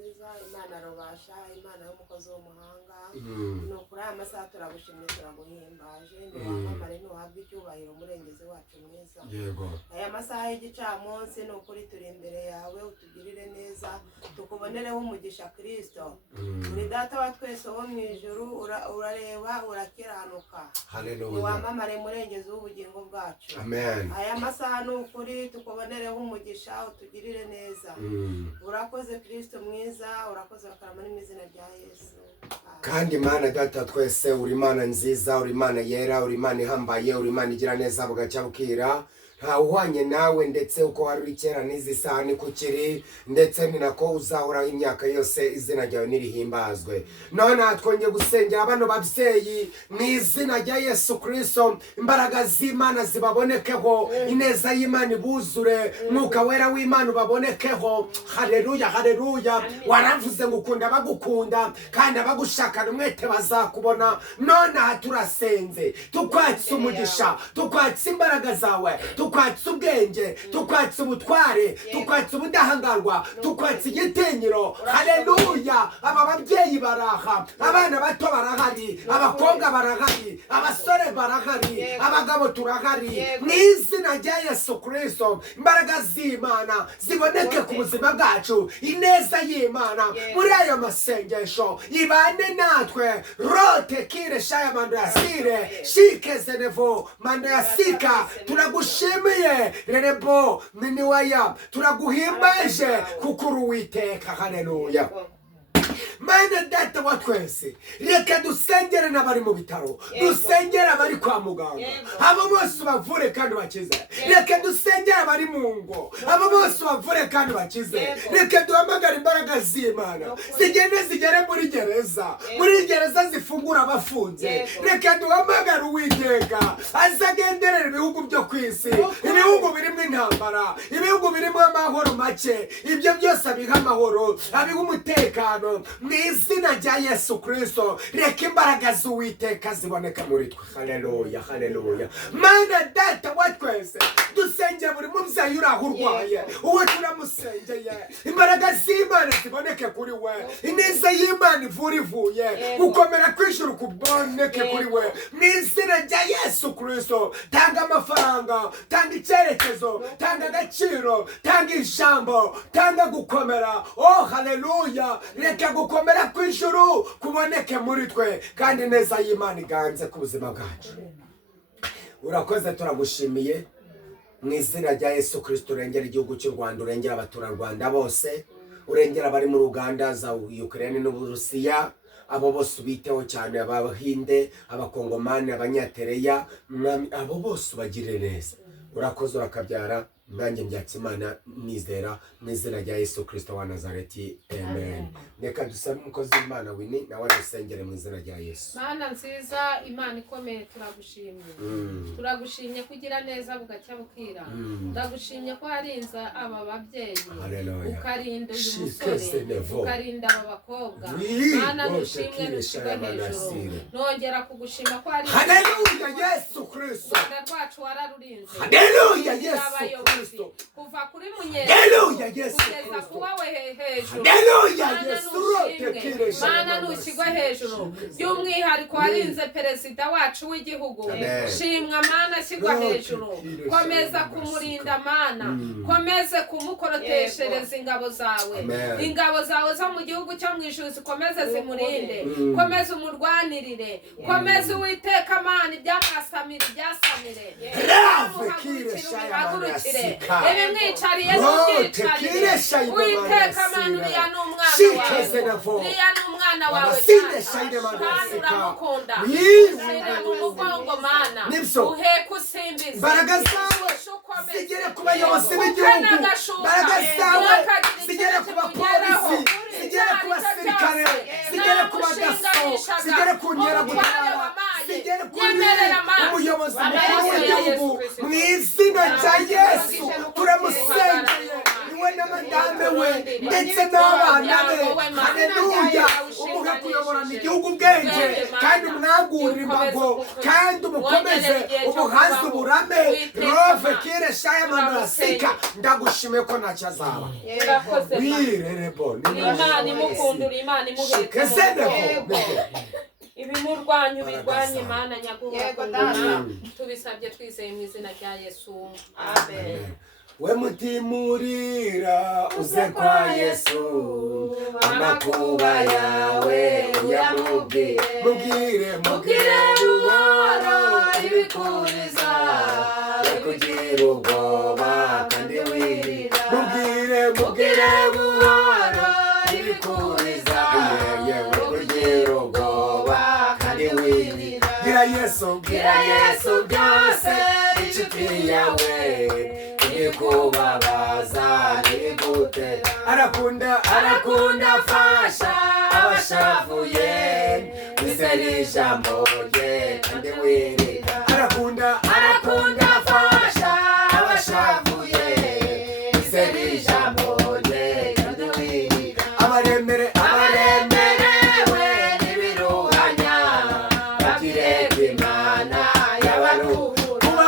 nziza, Imana rubasha, Imana y'umukozi w'umuhanga. No kuri aya masaha turagushimye turaguhimbaje, ntiwamamare ntuhabwe icyubahiro umurengezi wacu mwiza. Yego. Aya masaha y'igicamunsi ni ukuri turi imbere yawe, utugirire neza, tukubonereho umugisha Kristo. Uri data wa twese wo mu ijuru, urareba urakiranuka. Haleluya. Ntiwamamare murengezi w'ubugingo bwacu. Amen. Aya masaha ni ukuri tukubonereho umugisha, utugirire neza. Urakoze Kristo mwiza, urakoze bakarama n'izina rya Yesu. Kandi Imana data twese uri Imana nziza, uri Imana yera, uri Imana ihambaye, uri Imana igira neza bugacya bukira. Nta uhwanye nawe ndetse uko wari kera n'izi saha niko kiri, ndetse ni nako uzahora imyaka yose, izina ryawe nirihimbazwe. None twongeye gusengera bano babyeyi mu izina rya Yesu Kristo, imbaraga z'Imana zibabonekeho, ineza y'Imana ibuzure, mwuka wera w'Imana ubabonekeho. Haleluya, haleluya. Waravuze ngo ukunda bagukunda kandi abagushakana umwete bazakubona. None turasenze tukwatse umugisha, tukwatse imbaraga zawe, tukwatse ubwenge, tukwatse ubutware, tukwatse ubudahangarwa, tukwatse igitinyiro. Haleluya. Aba babyeyi baraha, abana bato barahari, abakobwa barahari, abasore barahari, abagabo turahari. Mu izina rya Yesu Kristo, imbaraga z'Imana ziboneke ku buzima bwacu, ineza y'Imana muri ayo masengesho ibane natwe. Rote kire shaya mando ya sire, shike zenevo mando ya sika. Turagushimiye Rerebo Niniwaya, turaguhimbaje kuko uri Uwiteka. Haleluya. Mana data wa twese, reka dusengere n'abari mu bitaro, dusengere abari kwa muganga, abo bose bavure kandi bakize. Reka dusengere abari mu ngo, abo bose bavure kandi bakize. Reka duhamagare imbaraga z'Imana zigere muri gereza zifungura abafunze. Reka duhamagare Uwiteka azagenderera ibihugu byo ku isi, ibihugu birimo intambara, ibihugu birimo amahoro make. Ibyo byose abiha amahoro, abiha umutekano mu izina rya Yesu Kristo. Reka imbaraga z'Uwiteka ziboneka muri twe. Haleluya, haleluya. Mana data wa twese, dusengera buri mubyeyi uraho urwaye, uwo turamusengeye, imbaraga z'Imana ziboneke kuri we, ineza y'Imana ivura ivuye, gukomera kw'ijuru kuboneke kuri we mu izina rya Yesu Kristo. Tanga amafaranga, tanga icyerekezo, tanga agaciro, tanga ijambo, tanga gukomera. Oh haleluya. Reka gukomera kw'ijuru kuboneke muri twe, kandi neza y'Imana iganze ku buzima bwacu. Urakoze, turagushimiye mu izina rya Yesu Kristo. Urengera igihugu cy'u Rwanda, urengera abaturarwanda bose, urengera abari mu Uganda, za Ukraine n'Uburusiya, abo bose ubiteho cyane, abahinde, abakongomani, abanyatereya, abo bose bagire neza. Urakoze, urakabyara. Nanjye mbyatse Imana nizera mu izina rya Yesu Kristo wa Nazareti. Amen. Reka dusabe umukozi w'Imana Winnie nawe dusengere mu izina rya Yesu. Mana nziza, Imana ikomeye, turagushimye. Turagushimye kugira neza bugacya bukira. Turagushimye ko harinza aba babyeyi, ukarinda uyu musore, ukarinda aba bakobwa. Mana nushimwe nushiga hejuru. Nongera kugushima ko harinza. Haleluya Yesu Kristo. Rwanda rwacu wararurinze. Haleluya Yesu Kristo. Kuva kuri Munyeri Haleluya Yesu kugeza Kristo. kuwawe hejuru. Haleluya Yesu. Mana nushyirwa hejuru. By'umwihariko warinze perezida wacu w'igihugu. Shimwa Mana, shyirwa hejuru. Komeza kumurinda Mana, komeze kumukoroteshereza ingabo zawe. Ingabo zawe zo mu gihugu cyo mu ijuru zikomeze zimurinde, komeze umurwanirire, komeze Uwiteka Mana ibyamasamire byasamire, hagurukire ibimwicariye n'ubyicarire. Uwiteka Mana, uriya ni umwana wawe, kandi uramukunda. Ushyire mu mugongo Mana, uheke usimbize. Imbaraga zawe zigere ku bayobozi b'igihugu, imbaraga zawe zigere ku bapolisi, zigere ku basirikare, zigere ku badaso, zigere ku nkeragutabara, zigere kuri umuyobozi mukuru w'igihugu. Mu izina rya Yesu turamusengeye, iwe n'amadame we ndetse n'abana be. Haleluya. Umuha kuyoborana igihugu ubwenge kandi mwagurira imbago kandi umukomeze ubuhazi uburame rove kire shaya manasika ndagushime ko ntacyo azaba wirerebo Imana imukundura Imana imuhetse ibimurwanya ubirwanya Imana nyagubahwa tubisabye twizeye mu izina rya Yesu amen. We mutimurira uze kwa Yesu amakuba yawe uyamubwire mubwire buhoro ibikuriza kugira ubwoba kandi wirira mubwire buhoro ibikuriza yewe kugira ubwoba kandi wirira gira Yesu byose inshuti yawe kubabaza nigute arakunda fasha abashavuye bizera ijambo rye kandi wirira arakunda fasha abashavuye bizera ijambo rye kandi wirira abaremerewe n'ibiruhanya bagireka Imana y'abaruhura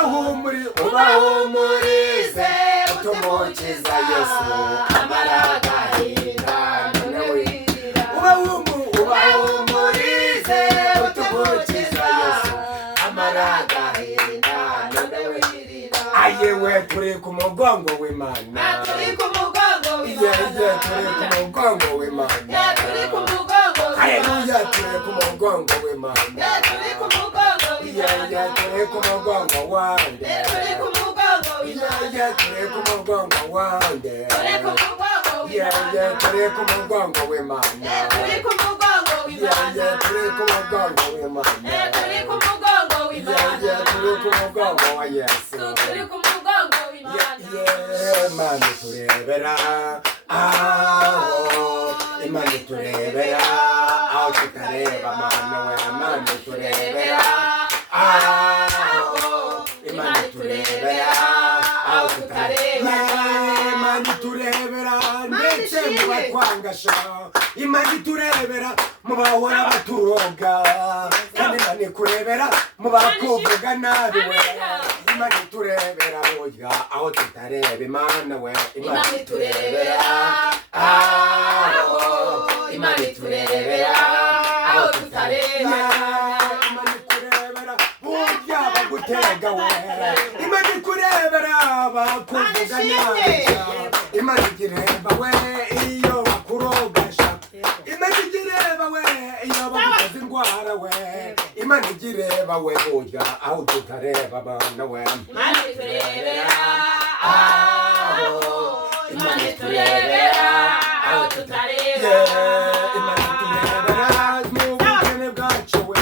ubahumurize utumukiza Yesu amaragahinda none wirira ubahumurize utumukiza Yesu amaragahinda none wirira ayewe turi ku mugongo w'Imana turi ku mugongo w'Imana haleluya turi ku mugongo w'Imana turi ku mugongo w'Imana turi ku mugongo wande turi ku mugongo w'Imana turi ku mugongo wande turi ku mugongo w'Imana turi ku mugongo w'Imana turi ku mugongo w'Imana turi ku mugongo w'Imana turi ku mugongo w'Imana turi ku mugongo wa Yesu turi ku mugongo w'Imana Imana turebera Imana turebera aho tutareba Mana we Imana turebera Imana turebera aho tutareba Imana turebera ndetse mu batwangasha Imana turebera mu bahora baturoga kandi Imana kurebera mu bakuvuga nabi we Imana turebera burya aho tutareba Imana we Imana turebera Imana turebera aho tutareba Imana kurebera burya bagutega we Imana kurebera bakuvuga nabi Imana kireba we iyo bakurogasha Imana kireba we iyo bagukoze indwara we Imana kireba we burya aho tutareba Mana we Imana turebera Imana turebera aho tutareba Imana turebera mu bukene bwacu we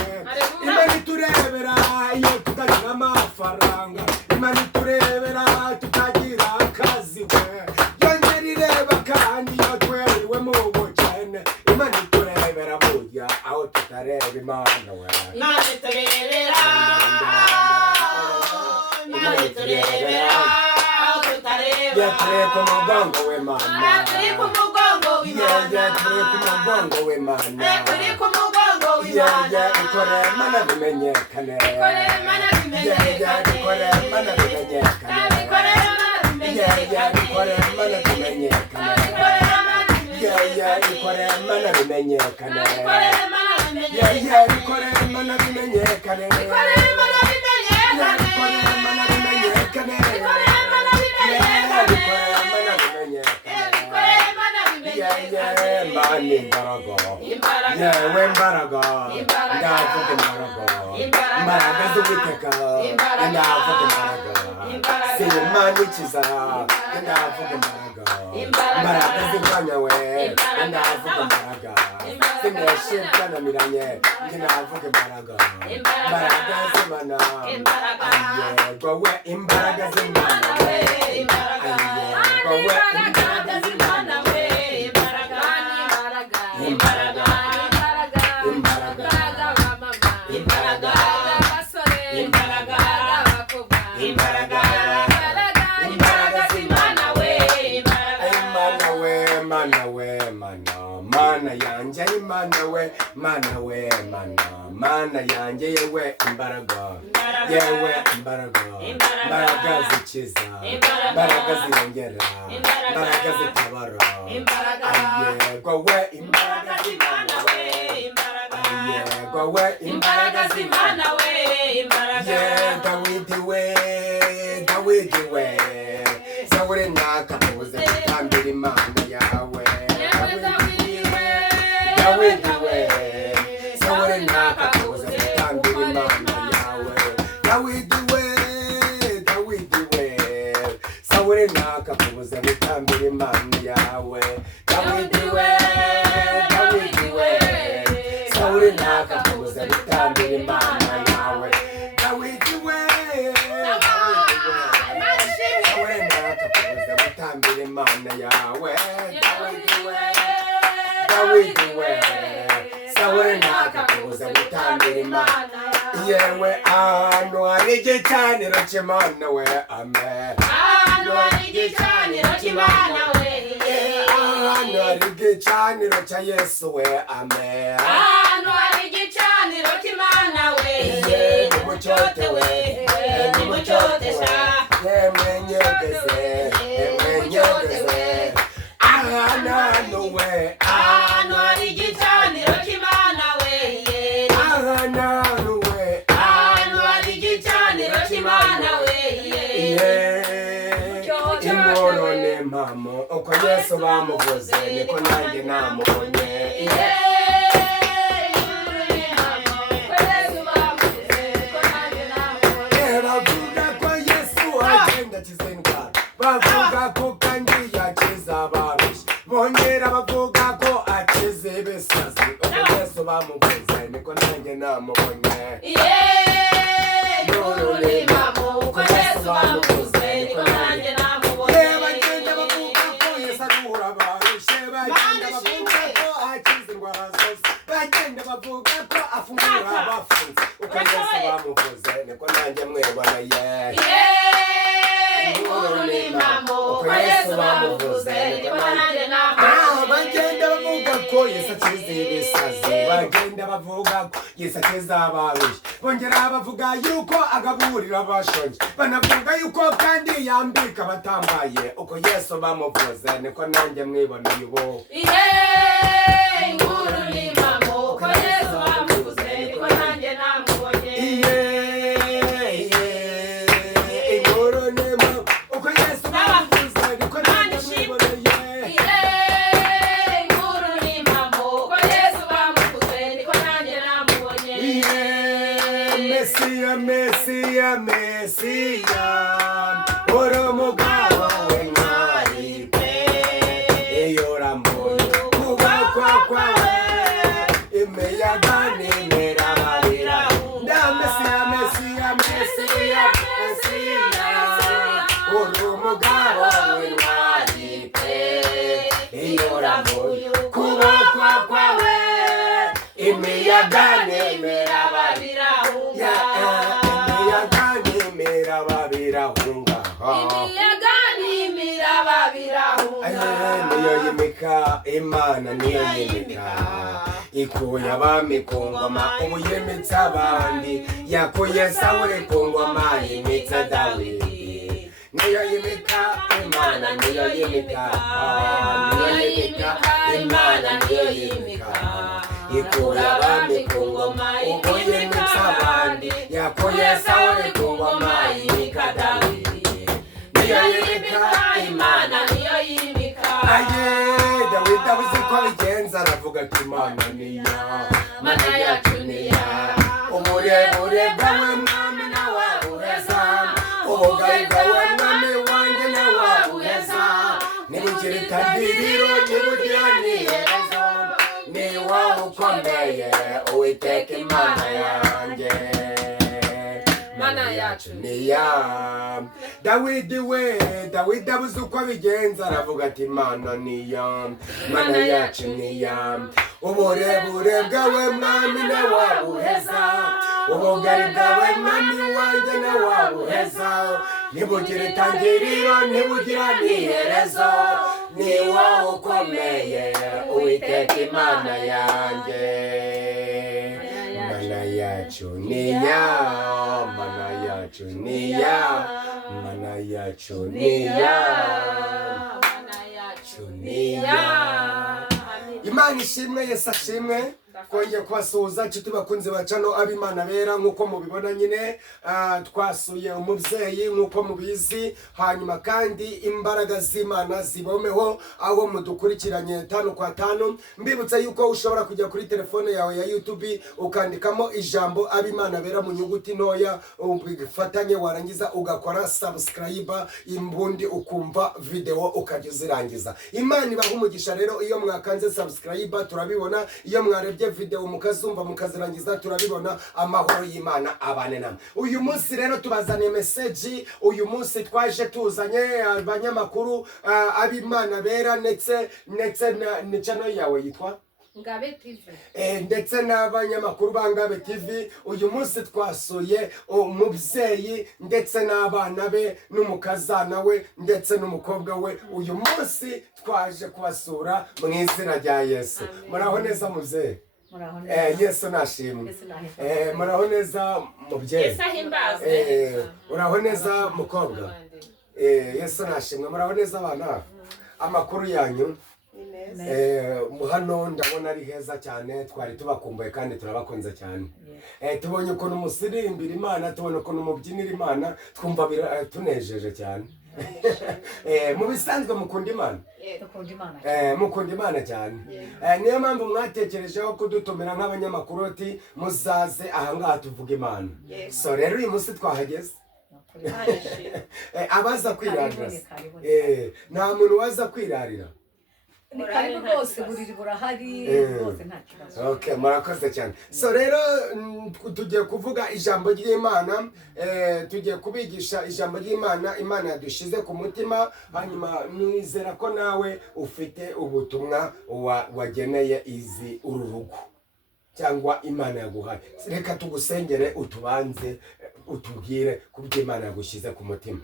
Imana turebera iyo tutagira amafaranga Imana turebera tutagira akazi we yongera ireba kandi iyo tweriwe mu bukene Imana turebera burya aho tutareba Imana we Imana turebera Imana turebera aho tutareba turi ku mugongo w'Imana turi ku mugongo w'Imana turi ku mugongo w'Imana turi ku mugongo w'Imana ikore Mana bimenyekane ikore Mana bimenyekane ikore Mana bimenyekane ikore Mana bimenyekane ikore Mana bimenyekane ikore Mana bimenyekane ikore Mana bimenyekane ikore Mani imbaraga yewe imbaraga ndavuga imbaraga z'Uwiteka ndavuga imbaraga Imana ikiza ndavuga imbaraga z'Imana we ndavuga imbaraga z'imeshikanamiranye ndavuga imbaraga z'Imana yego we imbaraga z'Imana we yego we imbaraga z'Imana we Mana we mana yanjye imana we mana yanjye yewe imbaraga yewe imbaraga zikiza imbaraga zirengera imbaraga zitabara yego we imbaraga z'imana we yego we imbaraga z'imana we Dawidi we Sawuri nakamuze gutambira imana yawe Dawidi we Sawuri nakamuze gutambira imana yawe Dawidi we Sawuri nakamuze gutambira imana yawe Dawidi we Sawuri nakamuze gutambira imana yawe Dawidi we Tambire mana yawe Dawidi we Sawuri nakamuze gutambira imana yewe ahantu hari igicaniro cy'imana we amen ahantu hari igicaniro cy'imana we ahantu hari igicaniro cya Yesu we amen ahantu hari igicaniro cy'imana we nimucyote we nimucyotesha mwenyegeze ahantu hari igicaniro cy'imana we ahantu hari igicaniro cy'imana we inkoro n'impamo uko Yesu bamuvuze niko nanjye namubonye bavuga ko kandi yakiza abarushye bongera bavuga ko akize ibisazi uko Yesu bamuvuze niko nanjye namubonye uko Yesu bamuvuze niko nanjye namubonye bagenda bavuga ko Yesu aruhura abarushye bagenda bavuga ko akiza indwara zose bagenda bavuga ko afungura abafunze uko Yesu bamuvuze niko nanjye mwibona bagenda bavuga ko Yesu akiza ibisazi bagenda bavuga ko Yesu akiza abarushye bongera bavuga yuko agaburira abashonje banavuga yuko kandi yambika batambaye uko Yesu bamuvuze niko nanjye mwiboneye ubu inkuru n'impamo uko Yesu bamuvuze niko nanjye namubonye Mesiya urumugabo w'intwari pe iyo urambuye ukuboko kwawe imiyaga n'imirababira Mesiya urumugabo w'intwari pe iyo urambuye ukuboko kwawe imiyaga n'imirababira imiyaga n'imirababirahunga niyo yimika imana niyo yimika ikuye abami ku ngoma ubu yimitse abandi yakuye Sawuri ku ngoma yimitse Dawidi niyo yimika imana niyo yimika imana niyo yimika ikuye abami ku ngoma ubu yimitse abandi yakuye Sawuri ku ngoma yimika Dawidi niyo yimika imana niyo yimika Dawidi abuze ko abigenza aravuga ati imana niya mana yacu niya uburebure bwawe mwami nawabuheza ubugari bwawe mwami wanjye nawabuheza nibugira itangiriro nibugira n'iherezo ni wowe ukomeye Uwiteka imana yanjye mana yacu niya Dawidi abuze uko abigenza aravuga ati imana niya mana yacu niya uburebure bwawe mwami nawabuheza ubugari bwawe mwami wanjye nawabuheza nibugira itangiriro nibugira n'iherezo ni wowe ukomeye Uwiteka Imana yanjye. Mana yacu ni ya, mana yacu ni ya, mana yacu ni ya, mana yacu ni ya. Imana ishimwe, Yesu ashimwe. Twongeye kubasuhuza nshuti bakunzi bacano ab'Imana bera, nk'uko mubibona nyine twasuye umubyeyi nk'uko mubizi, hanyuma kandi imbaraga z'Imana zibomeho aho mudukurikiranye 5 kwa 5. Mbibutsa yuko ushobora kujya kuri telefone yawe ya YouTube ukandikamo ijambo ab'Imana bera mu nyuguti ntoya, ubifatanye warangiza ugakora subscribe, imbundi ukumva video ukajya uzirangiza. Imana ibaha umugisha rero iyo mwakanze subscribe, turabibona. Iyo mwarebye video mukazumva mukazirangiza, turabibona. Amahoro y'Imana abane namwe. Uyu munsi rero tubazaniye message. Uyu munsi twaje tuzanye abanyamakuru ab'Imana bera ndetse na channel yawe yitwa Ngabe TV, ndetse n'abanyamakuru ba Ngabe TV. Uyu munsi twasuye umubyeyi ndetse n'abana be n'umukazana we ndetse n'umukobwa we. Uyu munsi twaje kubasura mu izina rya Yesu. Muraho neza mubyeyi? Yesu nashimwe. Muraho neza mubyeyi? Yesu ahimbaze. Uraho neza mukobwa? Yesu nashimwe. Muraho neza abana? Amakuru yanyu? Hano ndabona ari heza cyane, twari tubakumbuye kandi turabakunze cyane. Tubonye ukuntu musirimbira Imana, tubonye ukuntu mubyinira Imana, twumva tunejeje cyane. Mu bisanzwe mukunda Imana? Mukunda Imana cyane. Niyo mpamvu mwatekerejeho kudutumira nk'abanyamakuru ati muzaze ahangaha tuvuga Imana. So rero uyu munsi twahageze. Abaza kwirarira, nta muntu waza kwirarira. Ni karibu rwose, buriri burahari rwose nta kibazo. Okay, murakoze cyane. So rero tugiye kuvuga ijambo ry'Imana, tugiye kubigisha ijambo ry'Imana Imana yadushize ku mutima. Hanyuma nizera ko nawe ufite ubutumwa wageneye izi ururugo cyangwa Imana yaguhaye. Reka tugusengere utubanze utubwire kubyo Imana yagushize ku mutima.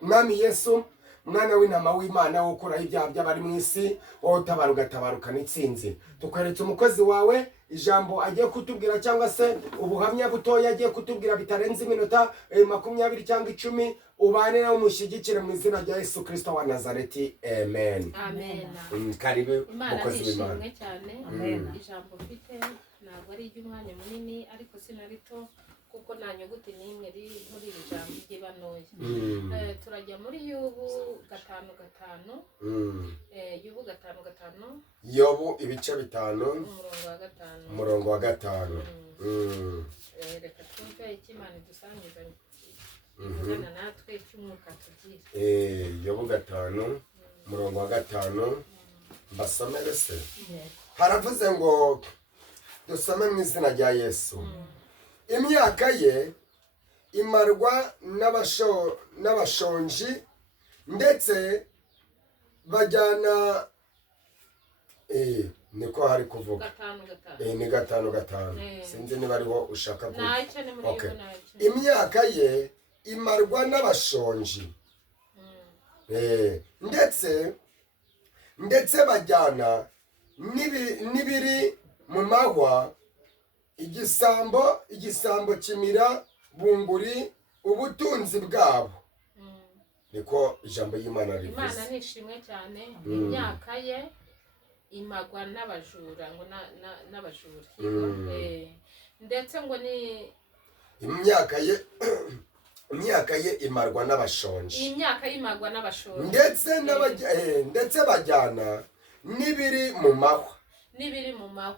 Mwami Yesu, mwana w'intama w'Imana ukuraho ibyaha by'abari mu isi, wowe utabara ugatabarukana intsinzi. Tukweretse umukozi wawe ijambo agiye kutubwira cyangwa se ubuhamya butoya agiye kutubwira bitarenze iminota 20 cyangwa 10. Ubane nawe umushyigikire mu izina rya Yesu Kristo wa Nazareti. Amen. Amen. Karibu umukozi w'Imana. Imana cyane. Amen. Ijambo mfite ntabwo ari iry'umwanya munini ariko sinarito kuko nta nyuguti n'imwe iri muri iri jambo ry'iba ntoya. Turajya muri Yobu 5:5. Yobu 5:5. Yobu ibice 5 umurongo wa 5. Reka twumve icyo Imana idusangiza ivugana natwe cy'umwuka tugira. Yobu 5 umurongo wa 5. Mbasomere se. Haravuze ngo dusome mu izina rya Yesu. Imyaka ye imarwa n'abashonji ndetse bajyana niko hari kuvuga 5:5. ni 5:5. Sinzi niba ariho ushaka kuvuga. Okay. Imyaka ye imarwa n'abashonji ndetse bajyana n'ibiri mu mahwa. Igisambo kimira bunguri ubutunzi bwabo. Niko ijambo y'Imana rivuze. Imana nishimwe cyane. Imyaka ye imagwa n'abajura ngo n'abajura. Ndetse ngo ni imyaka ye imarwa n'abashonji. Imyaka y'imagwa n'abashonji. Ndetse bajyana n'ibiri mu mahwa.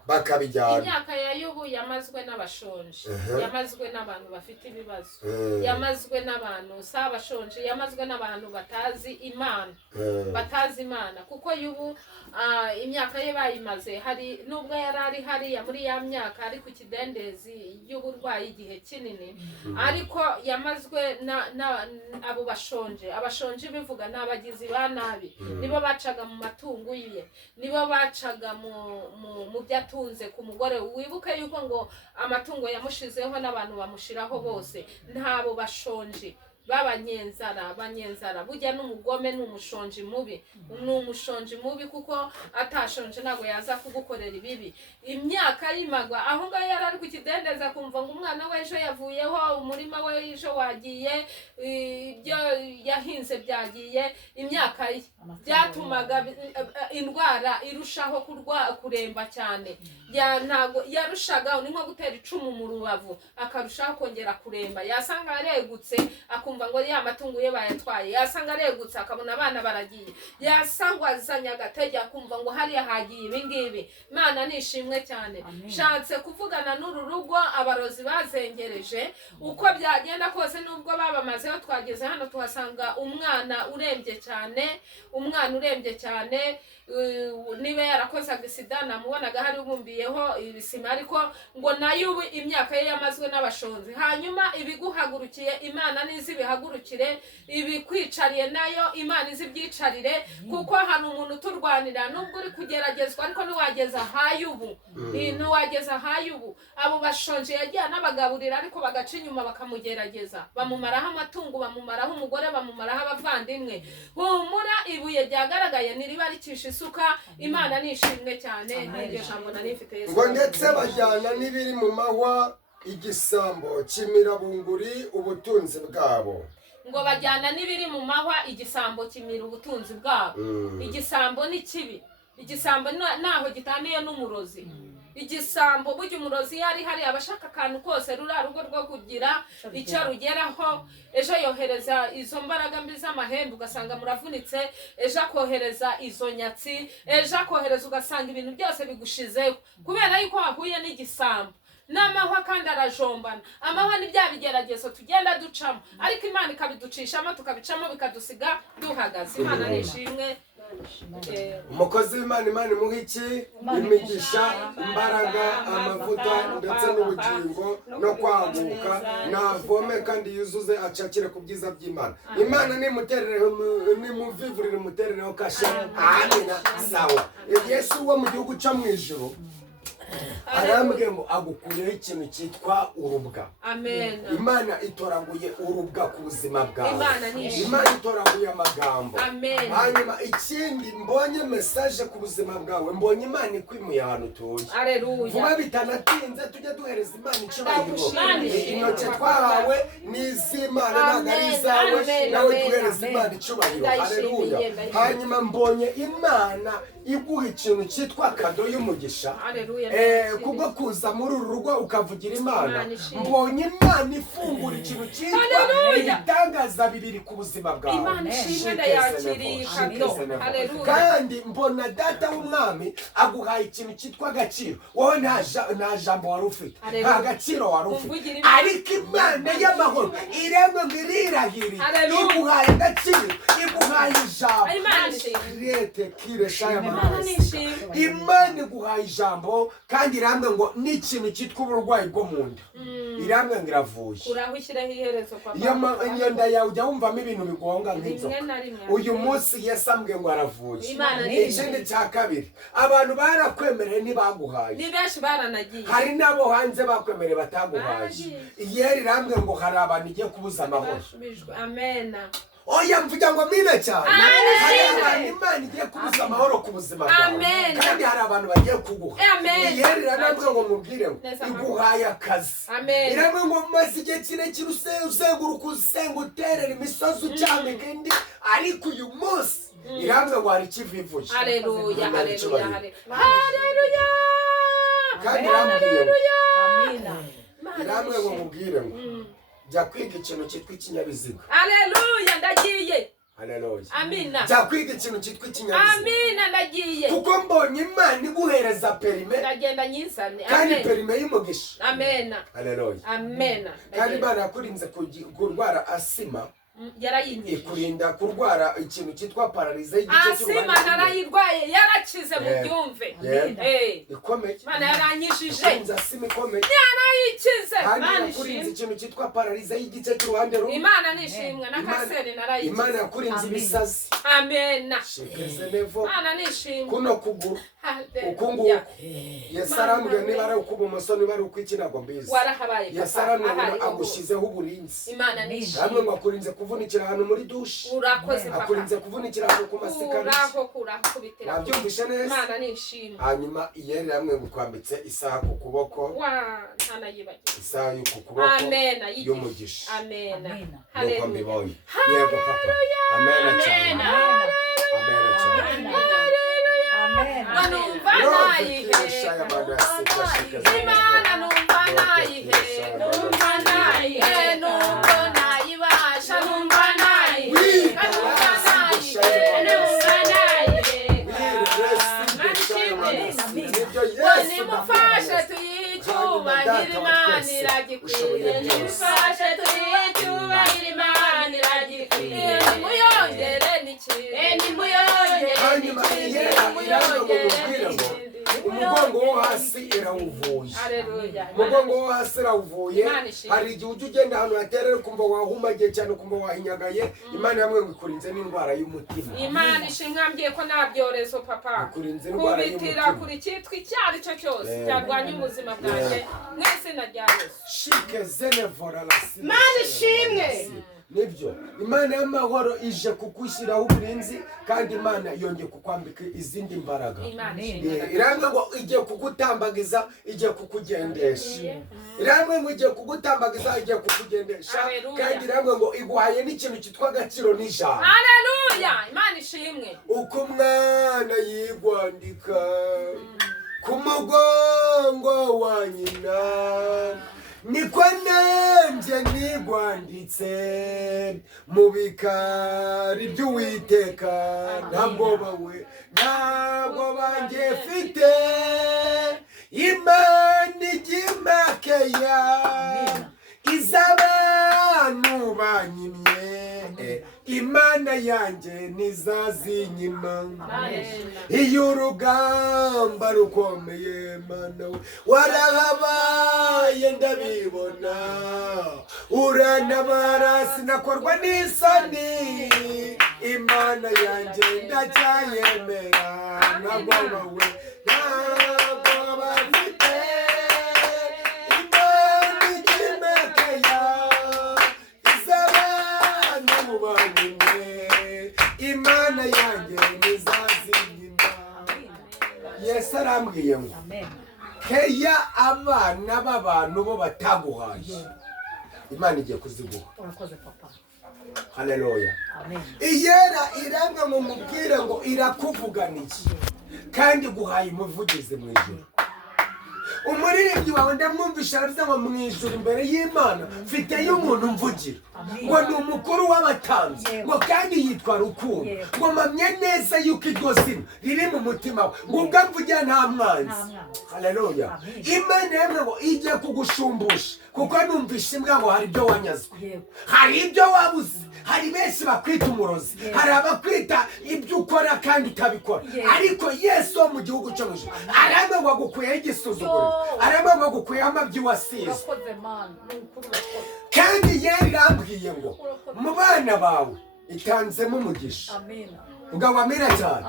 Bakabijyana. Imyaka ya Yobu yamazwe n'abashonji. Yamazwe n'abantu bafite ibibazo. Yamazwe n'abantu sabashonji. Yamazwe n'abantu batazi Imana. Kuko Yobu imyaka ye bayimaze hari nubwo yarari hariya muri ya myaka ari ku kidendezi y'uburwayi igihe kinini, ariko yamazwe abo bashonje. Abashonje bivuga n'abagizi ba nabi. Nibo bacaga mu matungo ye, nibo bacaga mu byatunze ku mugore. Wibuke yuko ngo amatungo yamushizeho n'abantu bamushiraho bose ntabo bashonje. b'abanyenzara burya n'umugome n'umushonji mubi kuko atashonje ntabwo yaza kugukorera ibibi. Imyaka y'imagwa aho ngaho yari ari kukidendeza kumva ngo umwana we ejo yavuyeho, umurima we ejo wagiye, ibyo yahinze byagiye. Imyaka ye byatumaga indwara irushaho kuremba cyane. Ntabwo yarushaga ni nko gutera icumu mu rubavu akarushaho kongera kuremba. Yasanga aregutse akumva ngo ya matungo ye bayatwaye, yasanga aregutse akabona abana baragiye, yasanga azanye agatege akumva ngo hariya hagiye ibingibi. Imana nishimwe cyane. Shatse kuvugana n'uru rugo abarozi bazengereje uko byagenda kose, nubwo babamazeho twageze hano tuhasanga umwana urembye cyane, niba yarakoze agisida namubonaga hari ubumbiyeho ibisima, ariko ngo nayo ubu imyaka ye yamazwe n'abashonzi. Hanyuma ibiguhagurukiye Imana nizi bihagurukire, ibikwicariye nayo Imana izi byicarire, kuko hari umuntu uturwanira nubwo uri kugeragezwa ariko ntiwageza ahayubu. Abo bashonje yagiye anabagaburira ariko bagaca inyuma bakamugerageza, bamumaraho amatungo, bamumaraho umugore, bamumaraho abavandimwe. Humura, ibuye ryagaragaye ntiriba ricisha isuka. Imana nishimwe cyane. ngo ndetse bajyana n'ibiri mu mahwa igisambo kimira bunguri ubutunzi bwabo. Ngo bajyana n'ibiri mu mahwa igisambo kimira ubutunzi bwabo. Igisambo ni kibi. Igisambo naho gitaniye n'umurozi. Igisambo burya umurozi yari hari abashaka akantu kose rugo rwo kugira icyo rugeraho. Ejo yohereza izo mbaraga mbi z'amahembe ugasanga muravunitse, ejo akohereza izo nyatsi, ejo akohereza ugasanga ibintu byose bigushizeho kubera yuko wahuye n'igisambo. N'amahwa kandi arajombana. Amahwa ni bya bigeragezo tugenda ducamo, ariko Imana ikabiducishamo tukabicamo bikadusiga duhagaze. Imana nishimwe. Umukozi w'Imana, Imana imuha iki? Imigisha, imbaraga, amavuta ndetse n'ubugingo no kwaguka, navome kandi yuzuze acakire ku byiza by'Imana. Imana nimuvivurire umuterereho kashe. Amina. Sawa. Yesu wo mu gihugu cyo mu ijuru arambwiye ngo agukureho ikintu cyitwa urubwa. Amen. Imana itoraguye urubwa ku buzima bwawe. Imana itoraguye amagambo. Amen. Hanyuma ikindi mbonye message ku buzima bwawe, mbonye Imana ikwimuye ahantu utuye. Haleluya. Vuba bitanatinze tujya duhereza Imana icyubahiro. Intoki twahawe n'iz'Imana ntabwo ari izawe, nawe duhereza Imana icyubahiro. Haleluya. Hanyuma mbonye Imana iguha ikintu cyitwa kado y'umugisha. Kubwo kuza muri uru rugo ukavugira Imana. Mbonye Imana ifungura ikintu cyitwa ibitangaza bibiri ku buzima bwawe. Imana ishimwe ndayakiriye kado. Haleluya. Kandi mbona data w'umwami aguhaye ikintu cyitwa agaciro. Wowe nta jambo wari ufite, nta gaciro wari ufite, ariko Imana y'amahoro iremwe ngo irirahiriye iguhaye agaciro, iguhaye ijambo. Imana iguhaye ijambo kandi irambwe ngo n'ikintu cyitwa uburwayi bwo mu nda irambwe ngo iravuye. Uraho ushyiraho iherezo papa. Iyo nda yawe ujya wumvamo ibintu bigonga nk'inzoka. Uyu munsi Yesu ambwiye ngo aravuye. Ikindi cya kabiri, abantu barakwemereye ntibaguhaye. Ni benshi baranagiye. Hari n'abo hanze bakwemereye bataguhaye. Yeri irambwe ngo hari abantu igiye kubuza amahoro. Amen. Oya mvuga ngo mine cyane. Hari abantu Imana igiye kubuza amahoro ku buzima bwawe. Kandi hari abantu bagiye kuguha. Yeri irambwe ngo mubwire ngo iguhaye akazi. Irambwe ngo maze igihe kirekire uzenguruka usenga uterera imisozi ucamika indi, ariko uyu munsi irambwe ngo hari ikivivuje. Haleluya. Haleluya. Kandi irambwe ngo mubwire ngo jya kwiga ikintu cyitwa ikinyabiziga. Haleluya. Ndagiye. Haleluya. Amina. Jya kwiga ikintu cyitwa ikinyabiziga. Amina. Ndagiye. Kuko mbonye Imana iguhereza perime. Ndagenda nyisane. Kandi perime y'umugisha. Amen. Haleluya. Amen. Kandi Imana yakurinze kurwara asima yarayinyishije ikurinda kurwara ikintu cyitwa pararize y'igice cy'uruhande Imana arayirwaye yarakize mu byumve ikomeye Imana yaranyishije kurinza sima ikomeye yarayikize Imana ikurinze ikintu cyitwa pararize y'igice cy'uruhande rumwe Imana nishimwe na kasere narayikize Imana yakurinze ibisazi amena shikeze nevo Imana nishimwe kuno kuguru ukungu Yesu arambwiye niba ari ukubumoso niba ari ukw'ikinago mbizi warahabaye Yesu arambwiye agushizeho uburinzi Imana nishimwe hamwe ngo akurinze kuvunikira ahantu muri dushe urakoze papa akurinze kuvunikira ahantu ku masikariye kuraho kubitira wabyumvishe neza Imana nishimwe hanyuma iyeri hamwe gukwambitse isaha ku kuboko ntanayibagiwe isaha y'uku kuboko amena y'umugisha amena nuko mbibonye yego papa amena cyane amena cyane numva nayihe Imana numva nayihe numva nayihe numva nayibasha numva nayihe numva nayihe nimufashe tuyicyubahire Imana iragikwiye nimufashe tuyicyubahire Imana iragikwiye nimuyongere umugongo wo hasi irawuvuye umugongo wo hasi irawuvuye hari igihe ujya ugenda ahantu haterera ukumva wahumagiye cyane ukumva wahinyagaye Imana yamwe ngo ikurinze n'indwara y'umutima Imana ishimwe ambwiye ko nta byorezo papa kubitira kuri cyitwa icyo ari cyo cyose cyarwanya ubuzima bwanjye mwese na rya Yesu Imana ishimwe nibyo Imana y'amahoro ije kugushyiraho uburinzi kandi Imana yongeye kukwambika izindi mbaraga iranga ngo igiye kugutambagiza igiye kukugendesha iranga ngo igiye kugutambagiza igiye kukugendesha kandi iranga ngo iguhaye n'ikintu cyitwa agaciro n'ijambo haleluya Imana ishimwe uko umwana yigwandika ku mugongo wa nyina niko nanjye nigwanditse mu bikari by'Uwiteka ntabwo banjye mfite Imana igimakeya iz'abantu banyimye Imana yanjye nizazinyima iyo urugamba rukomeye Mana we warahabaye ndabibona urantabara sinakorwa n'isoni Imana yanjye ndacyayemera ntabwo we ntabwo bafite Imana igimakeya iz'abantu banyimye Imana yanjye nizazinyima Yesu arambwiye ngo keya abana b'abantu bo bataguhaye Imana igiye kuziguha urakoze papa haleluya iyera iranga ngo mubwire ngo irakuvuganiye kandi guhaye umuvugizi mu ijuru umuririmbyi wawe ndamwumvisha aravuze ngo mu ijuru imbere y'Imana mfiteyo umuntu mvugira ngo ni umukuru w'abatambyi ngo kandi yitwa Rukundo ngo mpamye neza yuko iryo zina riri mu mutima we ngo ubwo mvugira nta mwanzi haleluya Imana yemwe ngo igiye kugushumbusha kuko numvisha imbwa ngo hari ibyo wanyazwe hari ibyo wabuze hari benshi bakwita umurozi hari abakwita ibyo ukora kandi utabikora ariko Yesu wo mu gihugu cyo mu ijuru aramba ngo agukuyeho igisuzuguro aramba ngo agukuyeho amabyi wasize kandi yarambwiye ngo mu bana bawe itanzemo umugisha ubwo wamera cyane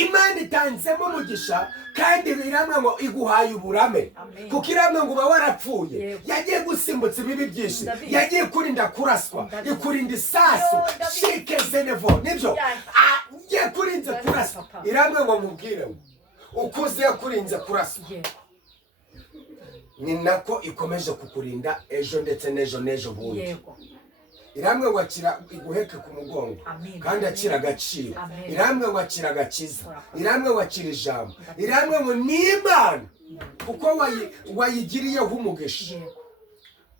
Imana itanzemo umugisha kandi iramwe ngo iguhaye uburame kuko iramwe ngo uba warapfuye yagiye gusimbutsa ibibi byinshi yagiye kurinda kuraswa ikurinda isasu shike zenevo nibyo yagiye kurinze kuraswa iramwe ngo mubwire ukuze yakurinze kuraswa ni nako ikomeje kukurinda ejo ndetse n'ejo bundi iramwe ngo akira iguheke ku mugongo kandi akira agaciro iramwe ngo akira agakiza iramwe ngo akira ijambo iramwe ngo n'Imana kuko wayigiriyeho umugisha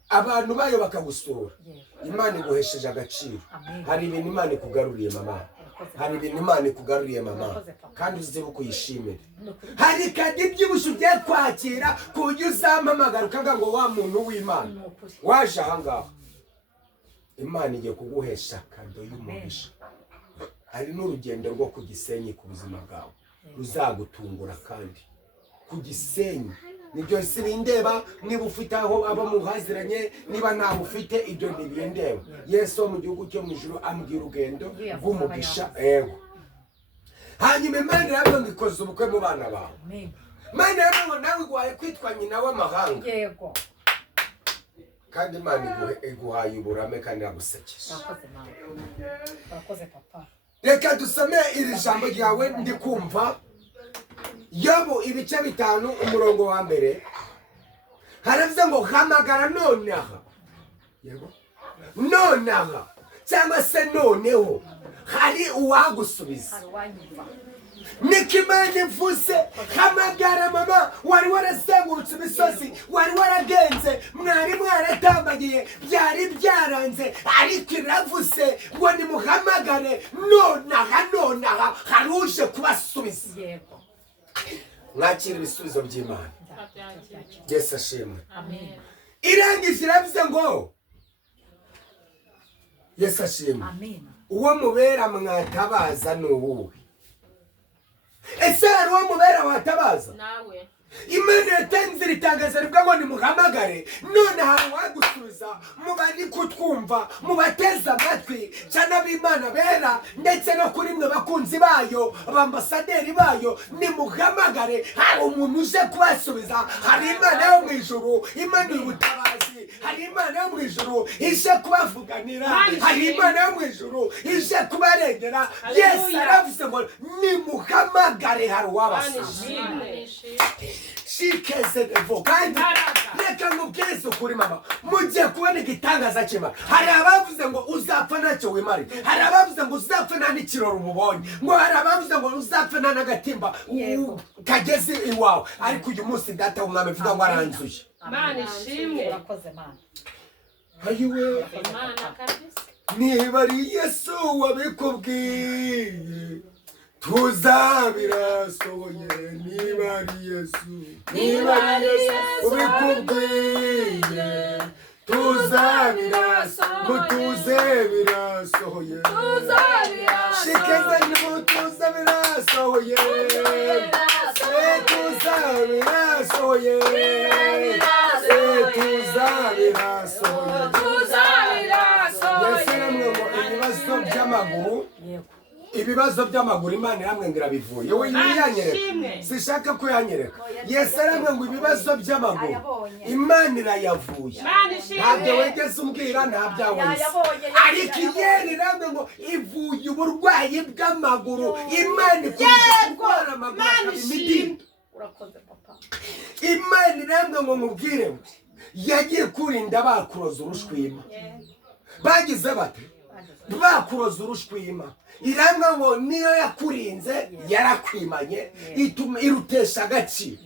abantu bayo bakagusura Imana iguhesheje agaciro hari ibintu Imana ikugaruriye mama hari ibintu Imana ikugaruriye mama kandi uzibe kuyishimira hari kandi byibushe ugiye kwakira ku buryo uzampamagara ukavuga ngo wa muntu w'Imana waje ahangaha Imana igiye kuguhesha kado y'umugisha. Hari n'urugendo rwo ku Gisenyi ku buzima bwawe ruzagutungura kandi ku Gisenyi. Nibyo sibindeba niba ufite aho aba muhaziranye, niba nta ufite ibyo ntibindeba. Yesu mu gihugu cyo mu ijuru ambwira urugendo rw'umugisha. Hanyuma Imana irabwo ngikoze ubukwe mu bana bawe. Imana irabwo nawe iguhaye kwitwa nyina w'amahanga. Yego. Kandi Imana iguhaye uburame kandi yagusekeje. Urakoze papa. Reka dusome iri jambo ryawe ndi kumva. Yobu ibice 5 umurongo wa mbere. Haravuze ngo hamagara nonaha. Yego. Nonaha cyangwa se noneho hari uwagusubiza. Nikimana ivuze hamagara mama wari warasengurutse imisozi, wari waragenze, mwari mwaratambagiye, byari byaranze, ariko iravuze ngo nimuhamagare nonaha haruje kubasubiza. Yego. Mwakira ibisubizo by'Imana. Yesu ashimwe. Amen. Irangije iravuze ngo Yesu ashimwe. Amen. Uwo mubera mwatabaza ni uwuhe? Ese hari uwo mubera watabaza? Nawe. Imana yatanze ritangaza rivuga ngo nimuhamagare none hari uwagusubiza. Mubari kutwumva, mubateza amatwi cyane ab'Imana bera ndetse no kuri mwe bakunzi bayo, abambasaderi bayo, nimuhamagare hari umuntu uje kubasubiza. Hari Imana yo mu ijuru, Imana y'ubutabazi. Hari Imana yo mu ijuru ije kubavuganira. Hari Imana yo mu ijuru ije kubarengera. Yesu aravuze ngo nimuhamagare hari uwabasubiza. Shikeze devo kandi reka ngubwize ukuri mama, mugiye kubona igitangaza cy'Imana. Hari abavuze ngo uzapfa ntacyo wimari, hari abavuze ngo uzapfa nta n'ikiroro umubonye, ngo hari abavuze ngo uzapfa nta n'agatimba kageze iwawe, ariko uyu munsi data w'umwami avuga ngo aranzuye. Imana ishimwe. Urakoze Mana. Ayiwe Imana kabisa. niba ari Yesu wabikubwiye tuzabirasohoye. Niba ari Yesu ubikubwiye tuzabirasohoye. Shikeze tuzabirasohoye. Tuzabirasohoye. Yesu namwe ngo ibibazo by'amaguru, ibibazo by'amaguru Imana iramwe ngo irabivuye. Wowe yanyereka, sishaka ko yanyereka. Yesu aramwe ngo ibibazo by'amaguru Imana irayavuye. Ntabyo wegeze umbwira, ntabyo wese, ariko Imana iramwe ngo ivuye uburwayi bw'amaguru. Imana ikunze kurwara amaguru akabimidini. Urakoze papa. Imana iramwe ngo mubwire ngo yagiye kurinda bakuroza urushwima. Bagize bate? Bakuroza urushwima. Iramwe ngo niyo yakurinze yarakwimanye ituma irutesha agaciro.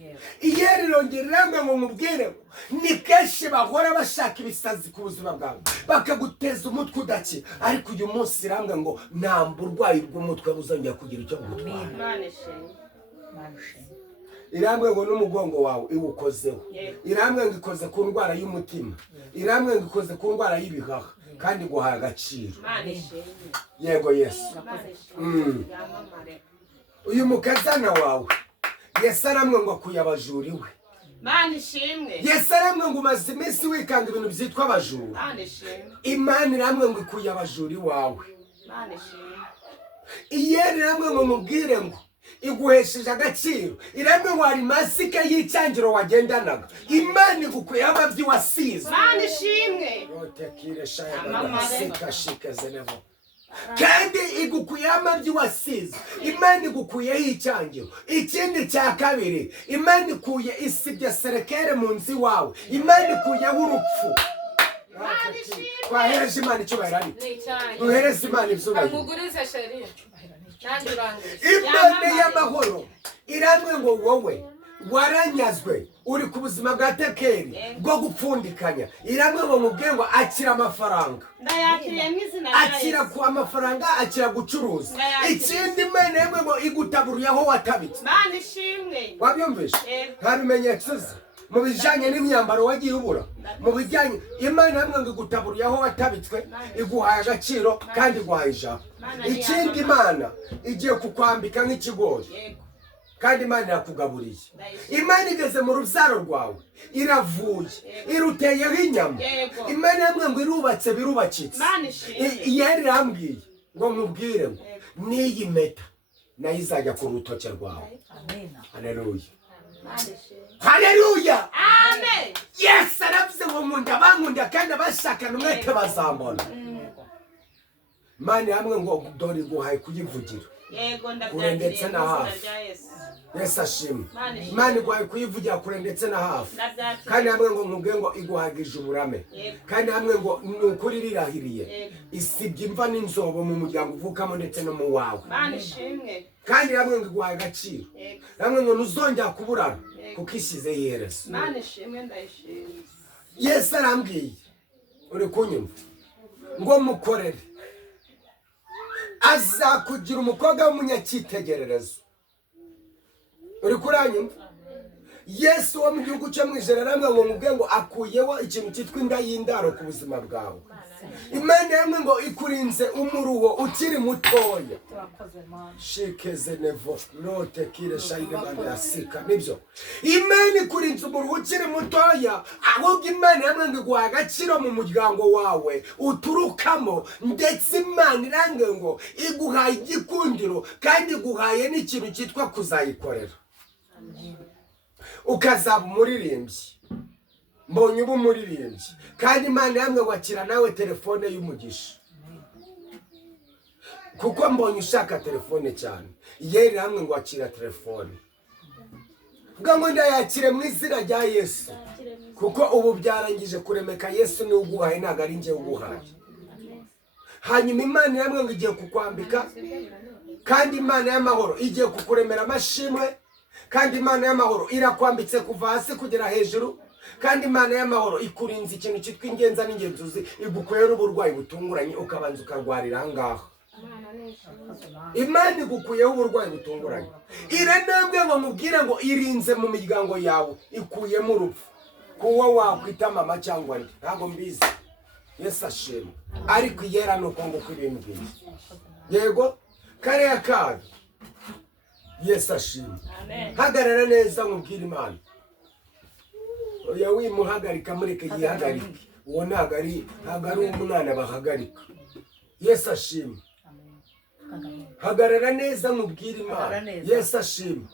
Iyeri irongera iramwe ngo mubwire ngo ni kenshi bahora bashaka ibisazi ku buzima bwawe bakaguteza umutwe udakira, ariko uyu munsi iramwe ngo nta burwayi bw'umutwe buzongera kugira icyo bugutwara. Iramwe ngo n'umugongo wawe iwukozeho. Iramwe ngo ikoze ku ndwara y'umutima. Iramwe ngo ikoze ku ndwara y'ibihaha kandi guhaye agaciro. Yego Yesu. Uyu mukazana wawe Yesu aramwe ngo akuye abajura iwe. Yesu aramwe ngo umaze iminsi wikanga ibintu byitwa abajura. Imana iramwe ngo ikuye abajura iwawe. Iyeri iramwe ngo mubwire ngo iguhesheje agaciro. Iramwe ngo hari masike y'icyangiro wagendanaga, Imana igukuye amabyi wasize. Kandi igukuye amabyi wasize. Imana igukuyeho icyangiro. Ikindi cya kabiri, Imana ikuye isibya serekere mu nzi wawe. Imana ikuyeho urupfu. Twahereje Imana icyubahiro ari. Duhereze Imana ibyubahiro. Imana y'amahoro iramwe ngo wowe waranyazwe uri ku buzima bwa tekeri bwo gupfundikanya. Iramwe ngo mubwiye ngo akira amafaranga. Akira ku amafaranga, akira gucuruza. Ikindi Imana yemwe ngo igutaburiye aho watabitse. Wabyumvishe? Nta bimenyetso ze. mu bijyanye n'imyambaro wagiye ubura, mu bijyanye Imana yamwe ngo igutaburiye aho watabitswe, iguhaye agaciro kandi iguhaye ijambo. Ikindi Imana igiye kukwambika nk'ikigori kandi Imana yakugaburiye. Imana igeze mu rubyaro rwawe, iravuye, iruteyeho inyama. Imana yamwe ngo irubatse birubakitse. Yari irambwiye ngo nkubwire ngo n'iyi mpeta nayo izajya ku rutoke rwawe. Haleluya, haleluya, amen. Yes, aravuze ngo nkunda bankunda kandi abashakana umwete bazambona. Imana yamwe ngo dore iguhaye kuyivugira. Yego, ndabyakiriye ndetse na hafi. Yesu ashimwe. Imana iguhaye kuyivugira kure ndetse na hafi. Kandi hamwe ngo nkubwe ngo iguhagije uburame. Kandi hamwe ngo nukuri rirahiriye. Isibye imva n'inzobo mu muryango uvukamo ndetse no mu wawe. Imana ishimwe. Kandi hamwe ngo iguhaye agaciro. Hamwe ngo ntuzongera kuburana kuko ishyize iherezo. Imana ishimwe, ndayishimye. Yesu arambwiye, uri kunyumva, ngo mukorere. Azakugira umukobwa w'umunyacyitegererezo. Uri kuranyumva? Yesu wo mu gihugu cyo mu ijana namwe ngo mubwe ngo akuyeho ikintu cyitwa inda y'indaro ku buzima bwawe. Imana yamwe ngo ikurinze umuruho ukiri mutoya. Shikeze nevo note kire shayide bandasika nibyo. Imana ikurinze umuruho ukiri mutoya, ahubwo Imana yamwe ngo iguha agaciro mu muryango wawe uturukamo, ndetse Imana irange ngo iguhaye igikundiro kandi iguhaye n'ikintu cyitwa kuzayikorera. Ukazaba umuririmbyi, mbonye uba umuririmbyi, kandi Imana yamwe wakira nawe telefone y'umugisha, kuko mbonye ushaka telefone cyane. Yeri hamwe ngo wakira telefone, vuga ngo ndayakire mu izina rya Yesu, kuko ubu byarangije kuremeka. Yesu niwe uguhaye, ntabwo ari njye uguhaye. Hanyuma Imana yamwe ngo igiye kukwambika, kandi Imana y'amahoro igiye kukuremera amashimwe, kandi Imana y'amahoro irakwambitse kuva hasi kugera hejuru, kandi Imana y'amahoro ikurinze ikintu cyitwa ingenza n'ingenzuzi, igukwera uburwayi butunguranye ukabanza ukarwarira aha ngaha. Imana igukuyeho uburwayi butunguranye. Iranambwe ngo mubwire ngo irinze mu miryango yawe, ikuyemo urupfu kuwo wakwita mama cyangwa ndi, ntabwo mbizi. Yesu ashimwe. Ariko iyera nuko ngo ibintu byiza. Yego, kariya kabi. Yesu ashimwe. Hagarara neza mubwire Imana. Oya wimuhagarika mureke yihagarike. Uwo ntabwo ari umwana bahagarika. Yesu ashimwe. Hagarara neza mubwire Imana. Yesu ashimwe.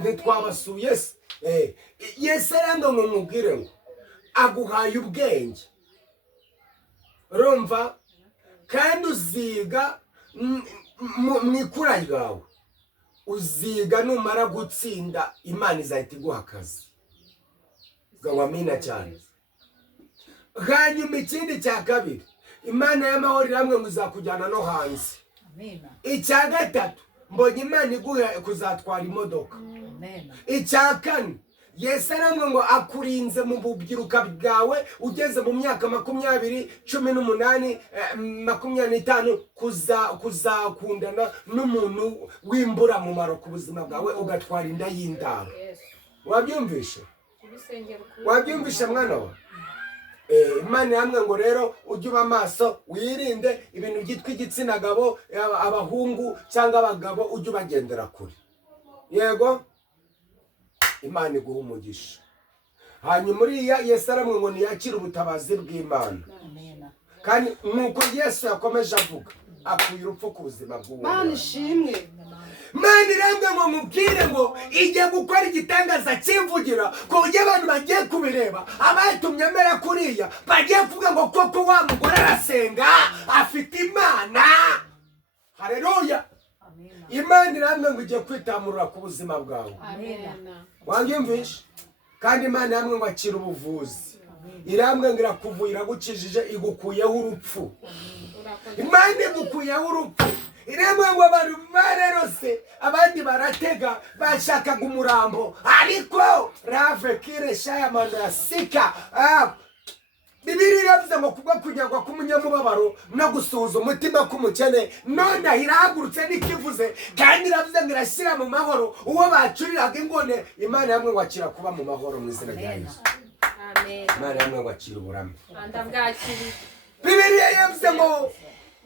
Ntitwabasuye Yesu. Yesu aranga ngo mubwire ngo aguhaye ubwenge. Rumva, kandi uziga mu ikura ryawe. Uziga numara gutsinda, Imana izahita iguha akazi. Ngo amina cyane. Hanyuma ikindi cya kabiri, Imana y'amahoro iramwe ngo izakujyana no hanze. Icya gatatu, mbonye Imana iguha kuzatwara imodoka. Icya kane, Yesu aramwe ngo akurinze mu bubyiruka bwawe, ugeze mu myaka 20, 18, 25, kuzakundana n'umuntu w'imbura mumaro ku buzima bwawe, ugatwara inda y'indaro. Wabyumvishe? Wabyumvishe mwana wa? Imana yamwe ngo rero ujye uba maso, wirinde ibintu byitwa igitsina gabo, abahungu cyangwa abagabo, ujye ubagendera kure. Yego, Imana iguha umugisha. Hanyuma uriya Yesu aramwe ngo niyakire ubutabazi bw'Imana. Kandi nuko Yesu yakomeje avuga, akuye urupfu ku buzima bw'uwo. Imana ishimwe. Imana iramwe ngo mubwire ngo igiye gukora igitangaza cy'imvugira, ko ujye abantu bagiye kubireba, abatumye amera kuriya bagiye kuvuga ngo koko wa mugore arasenga, afite Imana. Haleluya. Imana iramwe ngo igiye kwitamurura ku buzima bwawe. Wabyumvishe? Kandi Imana yamwe ngo akira ubuvuzi. Iramwe ngo irakuvuye, iragukijije, igukuyeho urupfu. Imana igukuyeho urupfu. Iramwe ngo abantu barerose, abandi baratega bashakaga umurambo, ariko rave kire shaya mando ya sika. Bibiliya iravuze ngo kubwo kunyagwa k'umunyamubabaro no gusuhuza umutima k'umukene none irahagurutse n'ikivuze kandi iravuze ngo irashyira mu mahoro uwo bacuriraga ingone Imana yamwe ngo akira kuba mu mahoro mu izina rya Yesu. Imana yamwe ngo akira uburame. Bibiliya yavuze ngo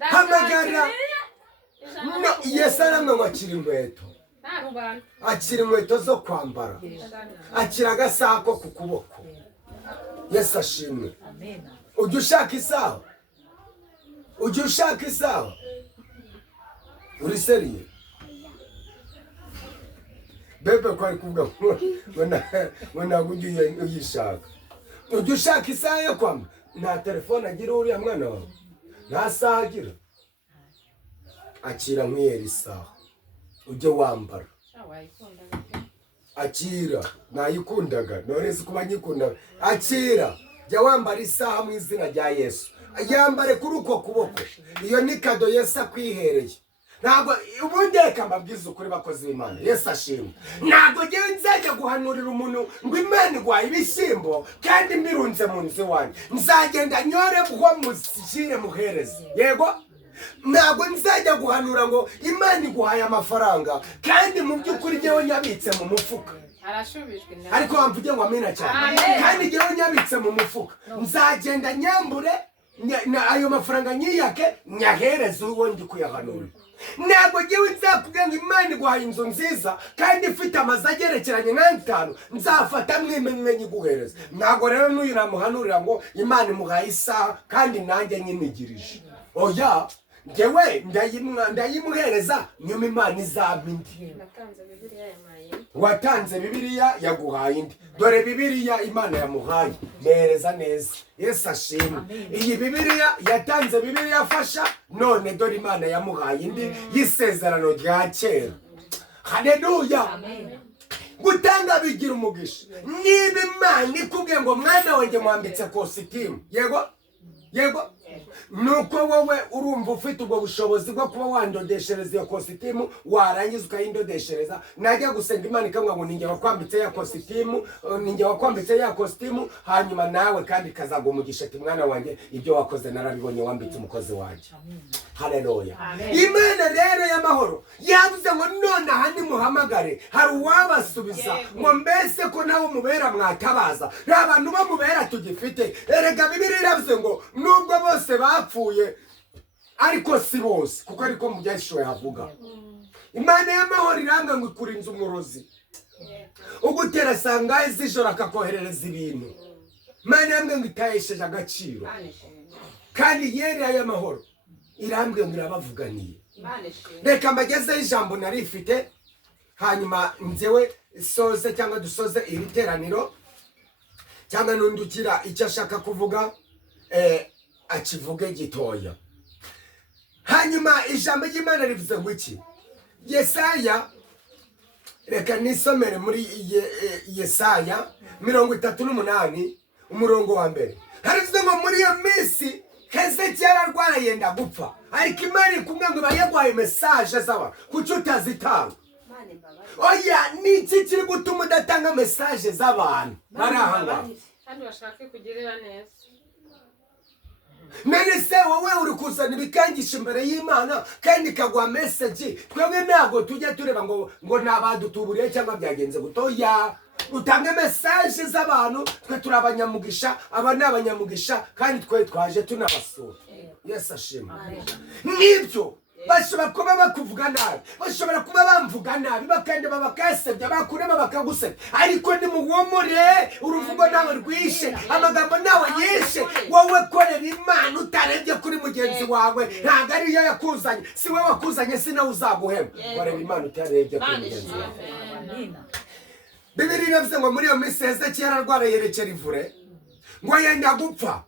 hamagara no Yesu aramwe ngo akira inkweto. Akira inkweto zo kwambara. Akira agasaha ko ku kuboko. Yesu ashimwe. Ujya ushaka isaha? Ujya ushaka isaha? Uri seriye? Bebe ko ari kuvuga ngo ntabwo ujya uyishaka. Ujya ushaka isaha yo kwambara? Nta telefone agira uriya mwana wawe? Nta saha agira? Akira nk'iyera isaha. Ujye wambara. Akira nayikundaga none se kuba nyikundaga. Akira jya wambara isaha mu izina rya Yesu. Yambare kuri uko kuboko. Iyo ni kado Yesu akwihereye. Ntabwo ubundi reka mbabwize ukuri bakozi b'Imana. Yesu ashimwe. Ntabwo ngewe nzajya guhanurira umuntu ngo Imana igwaye ibishyimbo kandi mbirunze mu nzu wanjye. Nzagenda nyore bwo mushyire muhereze. Yego? Ntabwo nzajya guhanura ngo Imana iguhaye amafaranga kandi mu by'ukuri ngewe nyabitse mu mufuka. Ariko wamvuge ngo amena cyane. Kandi ngewe nyabitse mu mufuka. Nzagenda nyambure ayo mafaranga nyiyake nyahereze uwo ndi kuyahanura. Ntabwo ngewe nzakubwira ngo Imana iguhaye inzu nziza kandi ifite amazu agerekeranye nk'atanu nzafata mwimenye guhereza. Ntabwo rero n'uyu namuhanurira ngo Imana imuhaye isaha kandi nanjye nyinigirije. Oya ngewe ndayimuhereza nyuma Imana izampa indi. Watanze Bibiliya yaguhaye indi. Dore Bibiliya Imana yamuhaye mereza neza. Yesu ashimwe. Iyi Bibiliya yatanze Bibiliya afasha none dore Imana yamuhaye indi y'isezerano rya kera. Haleluya. Gutanga bigira umugisha. Niba Imana ikubwiye ngo mwana wanjye mwambitse kositimu. Yego? Yego? Nuko wowe urumva ufite ubwo bushobozi bwo kuba wandodeshereza iyo kositimu warangiza ukayindodeshereza. Najya gusenga Imana ikamwa ngo ninjye wakwambitse ya kositimu, ninjye wakwambitse ya kositimu, hanyuma nawe kandi kazaga umugisha ati mwana wanjye ibyo wakoze narabibonye wambitse umukozi wanjye. Haleluya. Imana rero y'amahoro yavuze ngo none aha nimuhamagare hari uwabasubiza ngo mbese ko nawe mubera mwatabaza. Nta bantu bamubera tugifite. Erega Bibiliya iravuze ngo nubwo bose bapfuye ariko si bose kuko ariko mu byashoye havuga. Imana y'amahoro iranga ngo ikurinze umurozi ugutera sangaye z'ijoro akakoherereza ibintu. Imana yambwe ngo itayesheje agaciro kandi yere y'amahoro irambwe ngo irabavuganiye. Reka mbagezeho ijambo narifite hanyuma nzewe soze cyangwa dusoze iri teraniro cyangwa nundukira icyo ashaka kuvuga akivuge gitoya. Hanyuma ijambo ry'Imana rivuze ngo iki? Yesaya, reka nisomere muri Yesaya 38 umurongo wa mbere. Harivuze ngo muri iyo minsi Hezekiya ararwara yenda gupfa ariko Imana ikumwe ngo bayagwaye message z'aba kuki utazitanga. Oya niki kiri gutuma udatanga message z'abantu barahanga kandi bashaka kugirira neza. None se wowe uri kuzana ibikangisha imbere y'Imana kandi kagwa message twebwe ntabwo tujya tureba ngo nabadutuburiye cyangwa byagenze gutoya. Utange message z'abantu twe turabanyamugisha aba nabanyamugisha kandi twe twaje tunabasura. Yesu ashimwe. Nibyo bashobora kuba bakuvuga nabi, bashobora kuba bamvuga nabi bakande babakasebya bakurema bakagusebya ariko ni muwomore uruvugo nawe rwishe amagambo nawe yishe. Wowe korera Imana utarebye kuri mugenzi wawe ntabwo ari yo yakuzanye. Si we wakuzanye si nawe uzaguhema. Korera Imana utarebye kuri mugenzi wawe. Bibiliya iravuze ngo muri iyo minsi Hezekiya ararwara yerekera ivure ngo yenda gupfa.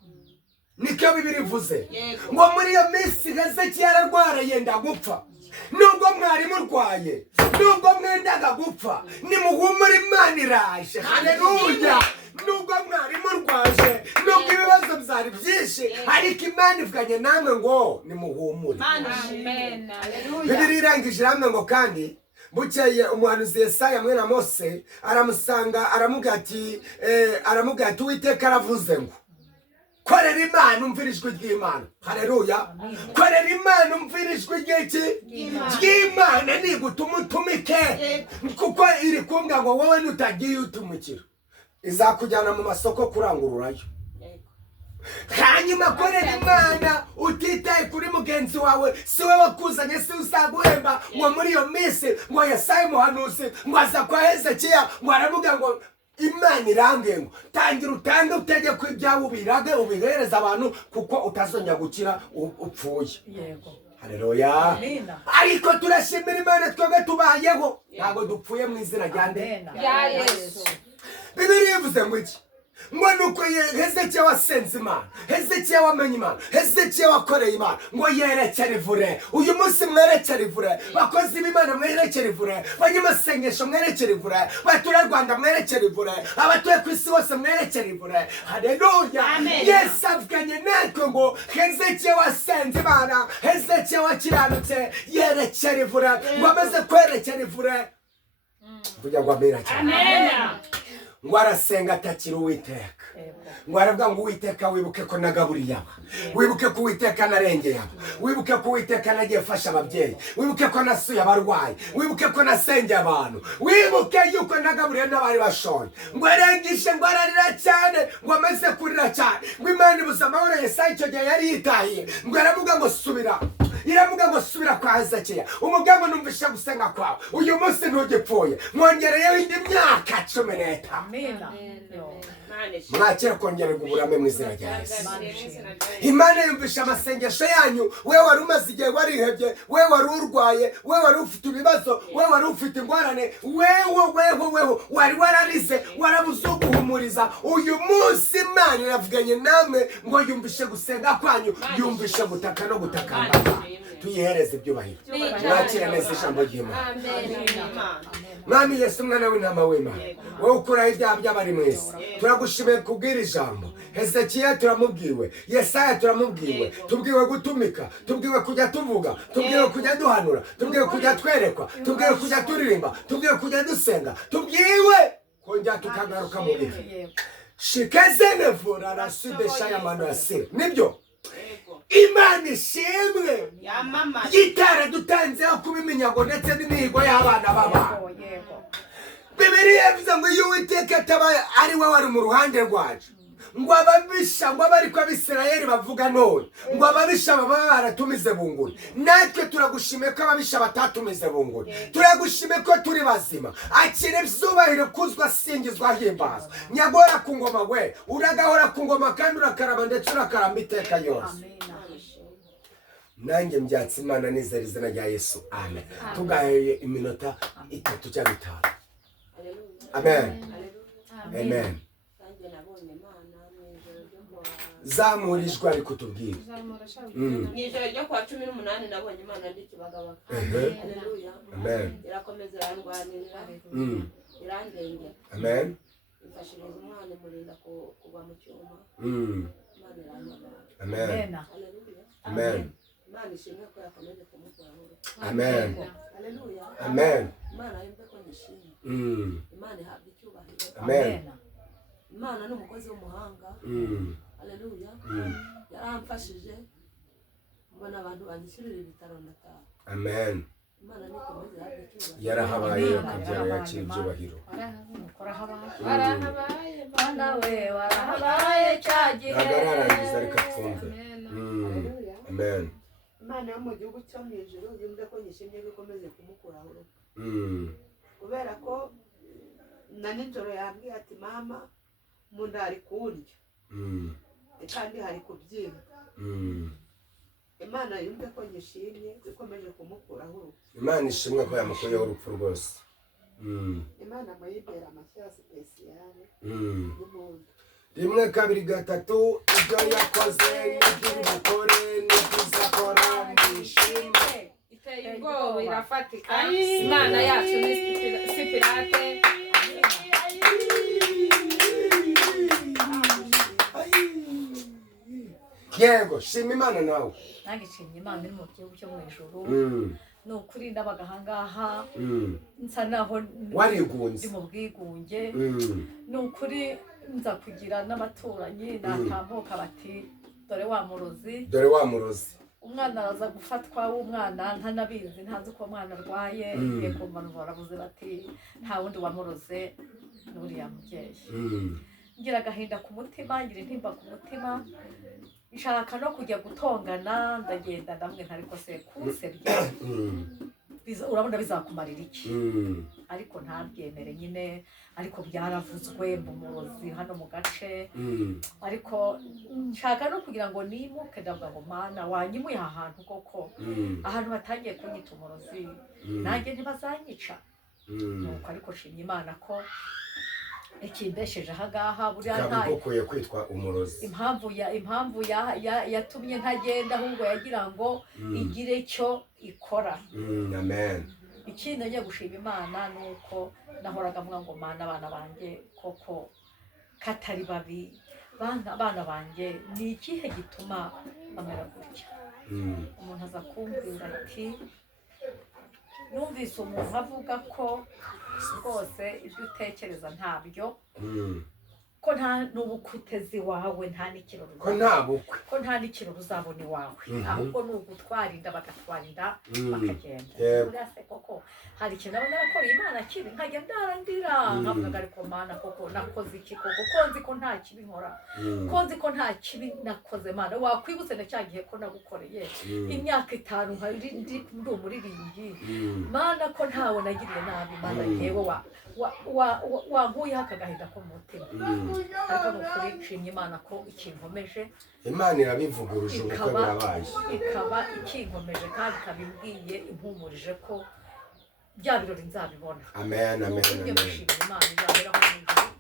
Niko Bibiliya ivuze ngo muri iyo minsi Hezekiya ararwara yenda gupfa. Nubwo mwari murwaye, nubwo mwendaga gupfa, nimuhumure Imana iraje. Haleluya. Nubwo mwari murwaje, nubwo ibibazo byari byinshi ariko Imana ivuganye namwe ngo nimuhumure. Amen. Bibiliya irangije hamwe ngo kandi bukeye umuhanuzi Yesaya mwene Mose aramusanga aramubwira ati Uwiteka aravuze ngo korera imana umvira ijwi ry'imana. Haleluya. Korera imana umvira ijwi ry'imana nigutuma utumike, kuko iri kumbwa ngo wowe nutagiye utumukira izakujyana mu masoko kurangururayo. Hanyuma korera imana utitaye kuri mugenzi wawe, si we wakuzanye, si uzaguhemba ngo muri iyo minsi ngo Yesaya umuhanuzi ngo aza kwa Hezekiya ngo aravuga ngo Imana irambwiye ngo tangira utange utegeko ibyawe ubirage ubihereza abantu kuko utazongera gukira upfuye. Haleluya. Ariko turashimira Imana twebwe tubayeho, ntabwo dupfuye mu izina rya Yesu. Bibiliya ivuze ngo iki? Ngo nuko Hezekiya wasenze Imana, Hezekiya wamenye Imana, Hezekiya wakoreye Imana ngo yerekere ivure. Uyu munsi mwerekere ivure, bakozi b'Imana mwerekere ivure, banyamasengesho mwerekere ivure, batura Rwanda mwerekere ivure, abatuye ku isi bose mwerekere ivure. Haleluya. Yesu avuganye natwe ngo Hezekiya wasenze Imana, Hezekiya wakiranutse yerekere ivure, ngo amaze kwerekera ivure kugira ngo amera cyane. Amen. Ngo arasenga atakira Uwiteka, ngo aravuga ngo Uwiteka wibuke ko nagaburiye aba, wibuke ko Uwiteka narengeye aba, wibuke ko Uwiteka nagiye fasha ababyeyi, wibuke ko nasuye abarwayi, wibuke ko nasengeye abantu, wibuke yuko nagaburiye n'abari bashoye. Ngo arengishe ngo ararira cyane, ngo amaze kurira cyane, ngo Imana ibuza amahoro. Yesaya icyo gihe yari yitahiye, ngo aravuga ngo subira, iravuga ngo subira kwa Hezekiya, umugambi numvishe gusenga kwawe, uyu munsi ntugipfuye, mwongereyeho indi myaka 15. Mwakira kongererwa uburame mu izina rya Yesu. Imana yumvisha amasengesho yanyu, we wari umaze igihe warihebye, we wari urwaye, we wari ufite ibibazo, we wari ufite ingorane, weho wari wararize, warabuze uguhumuriza. Uyu munsi Imana iravuganye namwe ngo yumvishe gusenga kwanyu, yumvishe gutaka no gutakamba. Tuyihereze ibyubahiro. Mwakira neza ijambo ry'Imana. Mwami Yesu mwana w'intama w'Imana, wowe ukuraho ibyaha by'abari mu isi, turagushimiye kubwira ijambo. Hezekiya turamubwiwe, Yesaya turamubwiwe, tubwiwe gutumika, tubwiwe kujya tuvuga, tubwiwe kujya duhanura, tubwiwe kujya twerekwa, tubwiwe kujya turirimba, tubwiwe kujya dusenga, tubwiwe kongera tukagaruka mu bihe. Shikeze nevura rasudesha y'amano yasire. Nibyo Imana ishimwe gitara dutanzeho kuba iminyago ndetse n'imihigo y'abana b'abantu. Bibiliya ivuze ngo iyo Uwiteka atabaye ari we wari mu ruhande rwacu, ngo ababisha, ngo abari ko Abisirayeli bavuga none, ngo ababisha baba baratumize bunguri. Natwe turagushimiye ko ababisha batatumize bunguri, turagushimiye ko turi bazima. Akire ibyubahiro, kuzwa, singizwa, himbazwa. Nyagora ku ngoma we, uragahora ku ngoma kandi urakaraba ndetse urakaramba iteka yose. Nanjye mbyatsi Imana nizera izina rya Yesu. Amen. Tugaye iminota 3 cyangwa 5. Amen. Amen. Zamurijwe ari kutubwira. Nijoro ryo kwa 18 nabonye Imana ndi Kibagabaga. Haleluya. Amen. Irakomeza irandwanirira. Irandengera. Amen. Ifashiriza umwana murinda kuba mu cyuma. Imana iranyobora. Amen. Haleluya. Amen. Imana ishimwe ko yakomeje kumukuraho. Amen. Haleluya. Amen. Imana yumve ko nishimye. Imana ihabwa icyubahiro. Amen. Imana ni umukozi w'umuhanga. Haleluya. Yaramfashije mbona abantu banyishyurira ibitaro ndataha. Amen. Imana ni ikomeze ihabwe icyubahiro. Yarahabaye akabyara yakira ibyubahiro. Warahabaye Mana we warahabaye cyagihe. Agararangiza reka twumve. Amen. Imana yo mu gihugu cyo mu ijuru yumve ko yishimye bikomeze kumukuraho. Kubera ko na nijoro yambwiye ati mama munda hari kurya. Kandi hari kubyina. Imana yumve ko yishimye bikomeje kumukuraho. Imana ishimwe ko yamukuyeho urupfu rwose. Imana muyibera amashyasi pesiyane. Rimwe kabiri gatatu ibyo yakoze n'ibyo bukore n'ibizakora nishimwe. iteye ubwoba irafatika. Imana yacu ni sipirate. Yego shima Imana nawe. Nange nshimye Imana iri mu gihugu cyo mu ijuru. Ni ukuri ndabaga ahangaha nsa naho warigunze ndi mu bwigunge. Ni ukuri nza kugira n'abaturanyi natambuka bati dore wa murozi umwana araza gufatwa w'umwana ntanabizi ntazi ko umwana arwaye ngiye kumva baravuze bati nta wundi wamuroze n'uriya mubyeyi ngira agahinda ku mutima ngira intimba ku mutima nshaka no kujya gutongana ndagenda ndamwe ntariko se kuserya urabona bizakumarira iki ariko ntabyemere nyine ariko byaravuzwe mu murozi hano mu gace ariko nshaka no kugira ngo nimuke ndavuga ngo mana wanyimuye aha hantu koko ahantu batangiye kunyita umurozi nanjye ntibazanyica nuko ariko shimye Imana ko ikimbesheje ahangaha buriya ntaye kwitwa umurozi impamvu yatumye ntagenda ahubwo yagira ngo igire icyo ikora amen. Ikindi ngiye gushima Imana nuko nahoraga mvuga ngo mana abana banjye koko katari babi abana banjye ni ikihe gituma bamera gutya umuntu aza kumbwira ati numvise umuntu avuga ko rwose ibyo utekereza ntabyo ko nta n'ubukutezi wawe nta n'ikirori ko nta n'ikirori uzabona iwawe ahubwo ni ugutwarinda bagatwarinda bakagenda buriya se koko hari ikintu aba narakoreye Imana kibi nkajya ndarandira nkavuga ariko Mana koko nakoze iki koko ko nzi ko nta kibi nkora ko nzi ko nta kibi nakoze Mana wakwibutse na cya gihe ko nagukoreye imyaka 5 ndi umuririmbyi Mana ko ntawe nagiriye nabi Mana yewe wankuyeho akagahinda ko mu mutima ariko nukuri nshimye Imana ko ikinkomeje Imana irabivuguruje ubukwe burabaye ikaba ikinkomeje kandi ikabibwiye impumurije ko bya birori nzabibona amen amen amen Imana izaberaho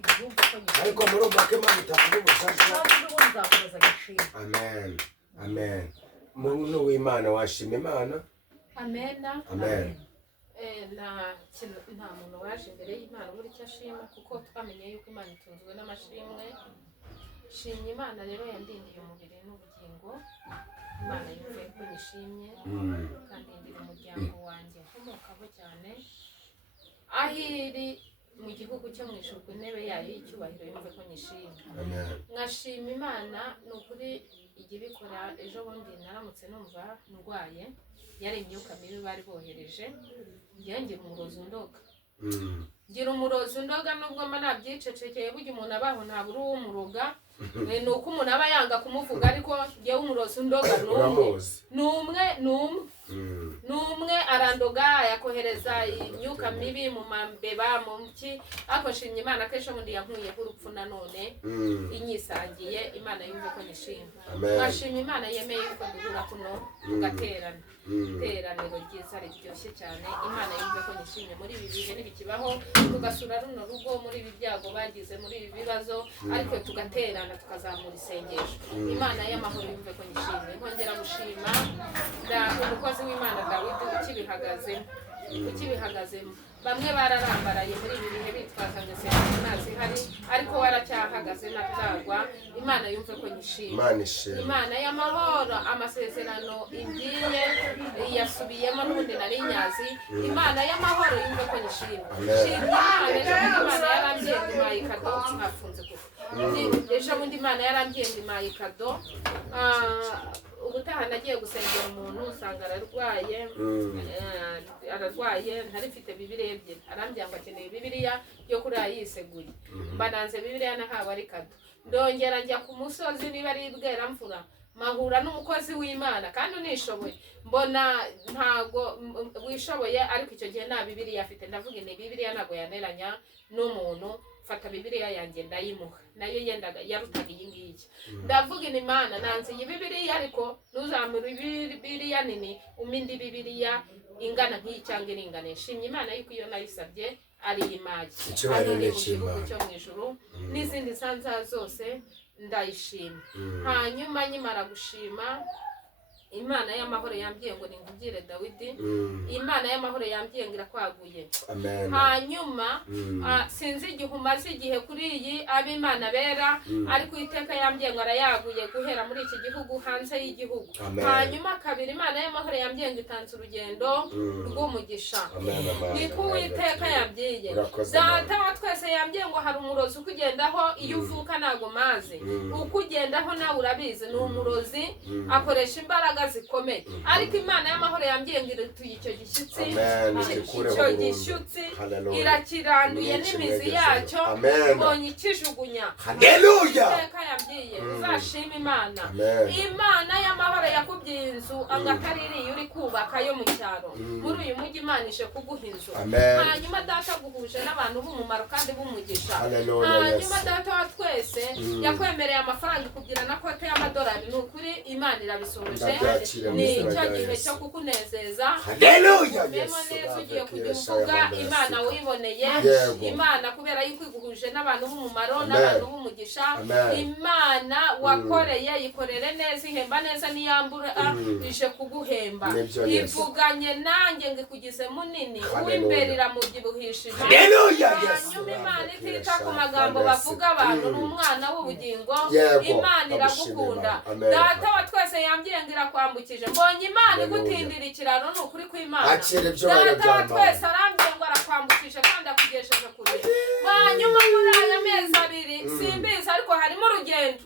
ibyumva ko nyine ariko murumva ko Imana itavuga ubufasha kandi n'ubundi nzakomeza gushima amen amen muntu w'Imana washima Imana amen nta muntu waje imbere y'Imana buri icyo ashima kuko twamenye yuko Imana itunzwe n'amashimwe shimye Imana rero yandindiye umubiri n'ubugingo Imana yumve ko nishimye kandi ndira umuryango wanjye nkomokaho cyane aho iri mu gihugu cyo mu ijuru ku ntebe yayo y'icyubahiro yumve ko nishimye nkashima Imana ni ukuri igihe bikora ejo bundi naramutse numva ndwaye yari imyuka mibi bari bohereje ngira umurozi undoga nubwo mba nabyicecekeye burya umuntu abaho ntabura uwumuroga ni uko umuntu aba yanga kumuvuga ariko yewe umurozi undoga n'umwe arandoga yakohereza imyuka mibi mu mambeba mu mki ariko nshimye Imana ko ejo bundi yankuyeho urupfu nanone inyisangiye Imana yumve ko nishimye nkashimye Imana yemeye ko duhura kuno tugaterana iteraniro ryiza riryoshye cyane Imana yumve ko nishimye muri ibi bihe n'ibikibaho tugasura runo rugo muri ibi byago bagize muri ibi bibazo ariko tugaterana tukazamura isengesho Imana y'amahoro yumve ko nishimye nkongera gushima umukozi w'Imana Dawidi ukibihagazemo bamwe bararambaraye muri ibi bihe bitwaza ngo ntazi hari ariko waracyahagaze natagwa Imana yumve ko nishimye Imana y'amahoro amasezerano ingiye yasubiyemo n'ubundi nari nyazi Imana y'amahoro yumve ko nishimye Imana yarambye ndimaye kado cyafunze kuko ejo bundi Imana yarambye ndimaye kado ubutaha nagiye gusengera umuntu usanga ararwaye ntari mfite Bibiliya ebyiri arambya ngo akeneye Bibiliya yo kuri yiseguye mbananze Bibiliya nahawe ari kado ndongera njya ku musozi niba ari Bweramvura mahura n'umukozi w'Imana kandi unishoboye mbona ntago wishoboye ariko icyo gihe nta Bibiliya afite ndavuga ni Bibiliya ntago yaneranya n'umuntu fata Bibiliya yanjye ndayimuha nayo yendaga yarutaga iyi ngiyi ndavuga ni Imana nanze iyi Bibiliya ariko ntuzamure Bibiliya nini umindi Bibiliya ingana nk'iyi cyangwa iringane shimye Imana yuko iyo nayisabye ari imagi hano ni mu gihugu cyo mu ijuru n'izindi sanza zose ndayishima hanyuma nyimara gushima Imana y'amahoro yambwiye ngo ningubwire Dawidi. Imana y'amahoro yambwiye ngo irakwaguye. Hanyuma sinzi igihe umaze igihe kuri iyi ab'Imana bera, ariko Uwiteka yambwiye ngo arayaguye guhera muri iki gihugu hanze y'igihugu. Hanyuma kabiri, Imana y'amahoro yambwiye ngo itanze urugendo rw'umugisha. Niko Uwiteka yambwiye. Data wa twese yambwiye ngo hari umurozi ukugendaho iyo uvuka ntago mazi. Ukugendaho nawe urabizi ni umurozi, akoresha imbaraga zikomeye. Ariko Imana y'amahoro yambwiye ngo iratuye icyo gishyitsi. Icyo gishyitsi irakiranduye n'imizi yacyo, mbonye ikijugunya. Haleluya. Uwiteka yambwiye uzashima Imana. Imana y'amahoro yakubwiye inzu angataririye uri kubaka yo mu cyaro. Muri uyu mujyi Imana ishe kuguha inzu. Hanyuma data guhuje n'abantu b'umumaro kandi b'umugisha. Hanyuma data wa twese yakwemereye amafaranga kugira na kote y'amadolari. Ni ukuri Imana irabisohoje. Ni icyo gihe cyo kukunezeza. Haleluya. Memo neza ugiye kuvuga Imana wiboneye. Imana kubera yuko iguhuje n'abantu b'umumaro n'abantu b'umugisha. Imana wakoreye yikorere neza, ihemba neza, niyambura ije kuguhemba. Ivuganye nanjye ngo ikugize munini, uw'imbere iramubyibuhishije. Hanyuma Imana itita ku magambo bavuga abantu, ni umwana w'ubugingo. Imana iragukunda. Data wa twese yambwiye ngo irakwambukije. Mbonye Imana igutindira ikiraro, ni ukuri kw'Imana. Data wa twese arambwiye ngo arakwambukije kandi akugejeje kure. Hanyuma muri aya mezi abiri simbizi, ariko harimo urugendo.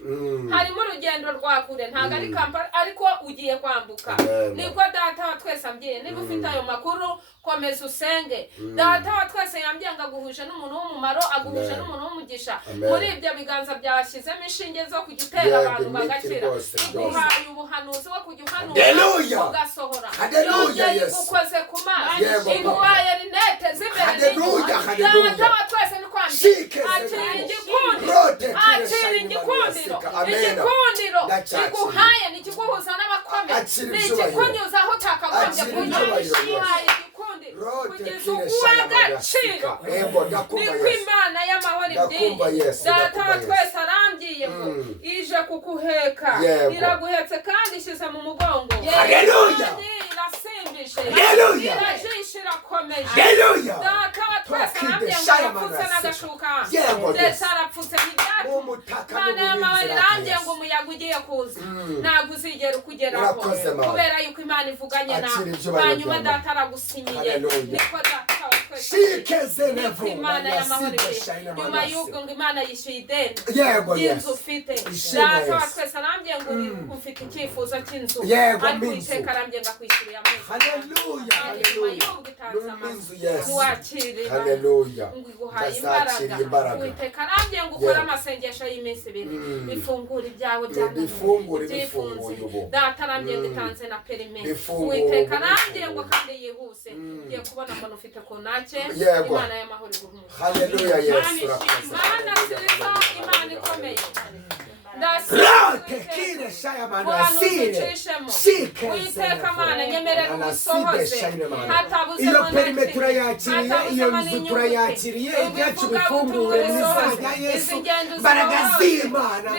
Harimo urugendo rwa kure, ntabwo ari Kampala ariko ugiye kwambuka. Niko data wa twese ambwiye. Niba ufite ayo makuru komeza usenge. Data wa twese yambwiye ngo aguhuje n'umuntu w'umumaro, aguhuje n'umuntu w'umugisha. Muri ibyo biganza byashyizemo inshinge zo kugitera abantu bagakira. Iguhaye ubuhanuzi wo kujya uhanura ugasohora. Yongeye igukoze ku maso. Iguhaye rinete z'imbere n'inyuma. Data wa twese ni kwambwiye akira igikundiro. Akira igikundiro. Igikundiro iguhaye ni ikiguhuza n'abakomeye. Ni ikikunyuza aho utakagombye kunyura. Kugeza uw'agaciro. Niko Imana y'amahoro ibwiye. Data wa twese arambwiye ngo ije kukuheka. Iraguhetse kandi ishyize mu mugongo. Haleluya. Irasimbije. Haleluya. Irajishe irakomeje. Haleluya. Data wa twese arambwiye ngo arapfutse n'agashuka. Ndetse arapfutse nk'ibyatsi. Imana y'amahoro irambwiye ngo umuyaga ugiye kuza. Ntabwo uzigera ukugeraho. Kubera yuko Imana ivuganye nawe. Hanyuma data aragusinyiye. Niko data wa twese. Niko Imana y'amahoro ibwiye. Nyuma y'ubwo ngo Imana yishyuye ideni y'inzu ufite. Data wa twese arambwiye ngo ufite icyifuzo cy'inzu. Ariko Uwiteka arambwiye ngo akwishyuriye amezi. Haleluya. Nyuma y'ubwo itanze amazu. Ntiwakire. Haleluya. Ngo iguhaye imbaraga. Uwiteka arambwiye ngo ukore amasengesho y'iminsi ibiri. Ifungura ibyawe byifunze. Data arambwiye ngo itanze na perime. Uwiteka arambwiye ngo kandi yihuse. Ngiye kubona mbona ufite konake. Imana y'amahoro iguhumure. Haleluya. Yesu urakoze. Imana nziza, Imana ikomeye. Tekire shaya manu asire. Uwiteka Mana nyemerera usohoze. Iyo perimetura yakiriye, iyo nzu turayakiriye, ibyacu bifungure mu izina rya Yesu. Mbaraga z'Imana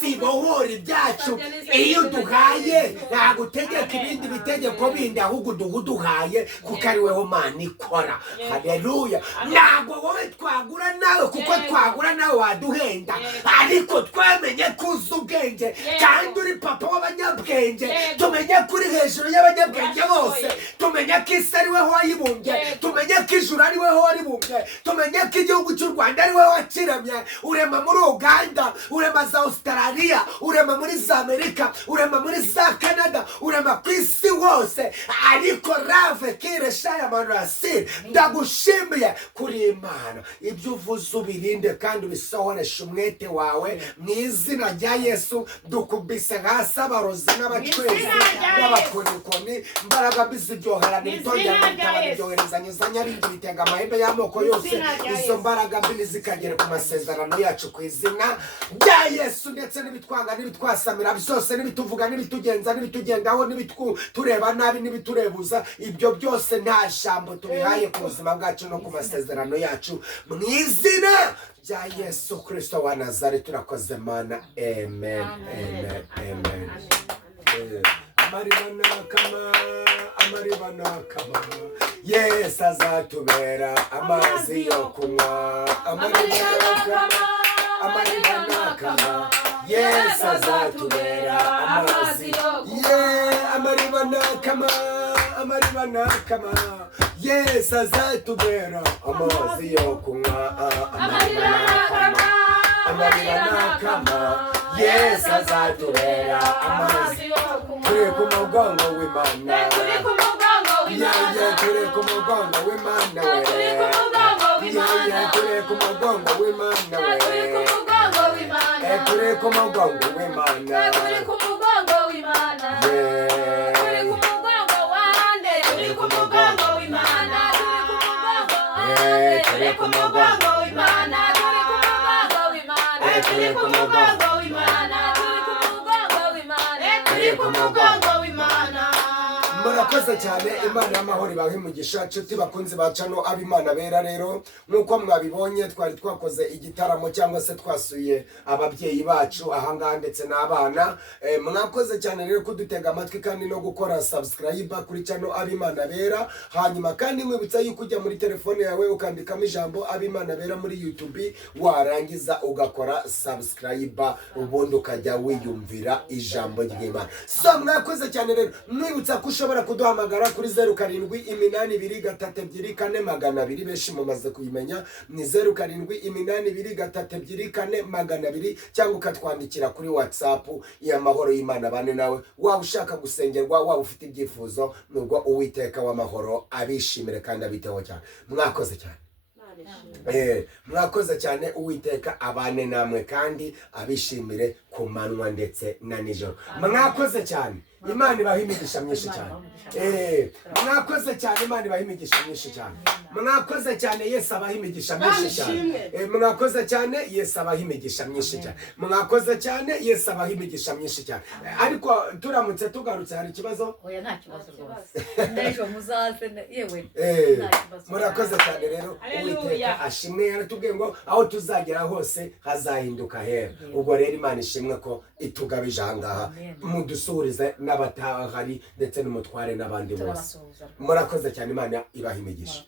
zibohora ibyacu. Iyo duhaye ntabwo utegeka ibindi bitegeko bindi, ahubwo uduhaye kuko ari weho Mana ikora. Haleluya. Ntabwo wowe twagura nawe kuko twagura nawe waduhenda, ariko twamenye kuza ubwenge kandi uri papa w'abanyabwenge. Tumenye kuri hejuru y'abanyabwenge bose. Tumenye ko isi ari weho wayibumbye. Tumenye ko ijuru ari weho waribumbye. Tumenye ko igihugu cy'u Rwanda ari weho wakiramye. Urema muri Uganda, urema za Australia, urema muri za Amerika, urema muri za Canada, urema ku isi hose. Ariko rave kire shaya manurasi, ndagushimiye kuri Imana. Ibyo uvuze ubirinde kandi ubisohoreshe umwete wawe mu izina rya Yesu. Dukubise hasi abarozi n'abacwezi n'abakonikoni. Mbaraga biziryohera n'itongera n'ibyoherezanyizanya bindi bitega amahembe y'amoko yose. Izo mbaraga mbi zikagera ku masezerano yacu ku izina rya Yesu. Ndetse n'ibitwanga n'ibitwasamira byose, n'ibituvuga n'ibitugenza n'ibitugendaho n'ibitutureba nabi n'ibiturebuza, ibyo byose nta jambo tubihaye ku buzima bwacu no ku masezerano yacu mu izina rya Yesu Kristo wa Nazareti. Turakoze Mana. Amen. Amen. Amen. amariba nakama, amariba nakama. Yes, azatubera amazi yo kunywa, amariba nakama, amariba nakama. Yes, azatubera amazi yo kunywa, amariba nakama, amariba nakama. Yes, azatubera amazi yo kunywa, amariba nakama, amariba nakama. Yes, azatubera amazi yo kunywa. Turi ku mugongo w'Imana, turi ku mugongo w'Imana, turi ku mugongo w'Imana, turi ku mugongo w'Imana, turi ku mugongo w'Imana, turi ku mugongo w'Imana, turi ku mugongo w'Imana, turi ku mugongo w'Imana, turi ku mugongo wande, turi ku mugongo w'Imana, turi ku mugongo w'Imana, turi ku mugongo w'Imana, turi ku mugongo w'Imana, turi ku mugongo w'Imana. Murakoze cyane, Imana y'amahoro ibahe umugisha. Nshuti bakunzi bacano ab'Imana bera, rero nkuko mwabibonye twari twakoze igitaramo cyangwa se twasuye ababyeyi bacu ahangaha ndetse n'abana. Mwakoze cyane rero kudutega amatwi kandi no gukora subscribe kuri channel ab'Imana bera. Hanyuma kandi mwibutsa yuko ujya muri telefone yawe ukandikamo ijambo ab'Imana bera muri YouTube, warangiza ugakora subscribe, ubundi ukajya wiyumvira ijambo ry'Imana. So mwakoze cyane rero, mwibutsa ko ushobora kuduhamagara kuri 0782324200. Benshi mumaze kuyimenya, ni 0782324200, cyangwa ukatwandikira kuri WhatsApp y'amahoro y'Imana bane nawe. Waba ushaka gusengerwa, waba ufite ibyifuzo, nubwo Uwiteka w'amahoro abishimire kandi abiteho cyane. Mwakoze cyane. Mwakoze cyane, Uwiteka abane namwe kandi abishimire ku manywa ndetse na nijoro. Mwakoze cyane, Imana ibahe imigisha myinshi cyane. Mwakoze cyane, Imana ibahe imigisha myinshi cyane. Mwakoze cyane, Yesu abahe imigisha myinshi cyane. Mwakoze cyane, Yesu abahe imigisha myinshi cyane. Mwakoze cyane, Yesu abahe imigisha myinshi cyane. Ariko turamutse tugarutse hari ikibazo? Oya, nta kibazo rwose. Nejo muzaze yewe. Murakoze cyane rero, Uwiteka ashimwe. Yaratubwiye ngo aho tuzagera hose hazahinduka hera. Ubwo rero Imana ishimwe ko itugabije ahangaha. Mudusuhurize n'abatahari ndetse n'umutware n'abandi bose. Murakoze cyane, Imana ibahe imigisha.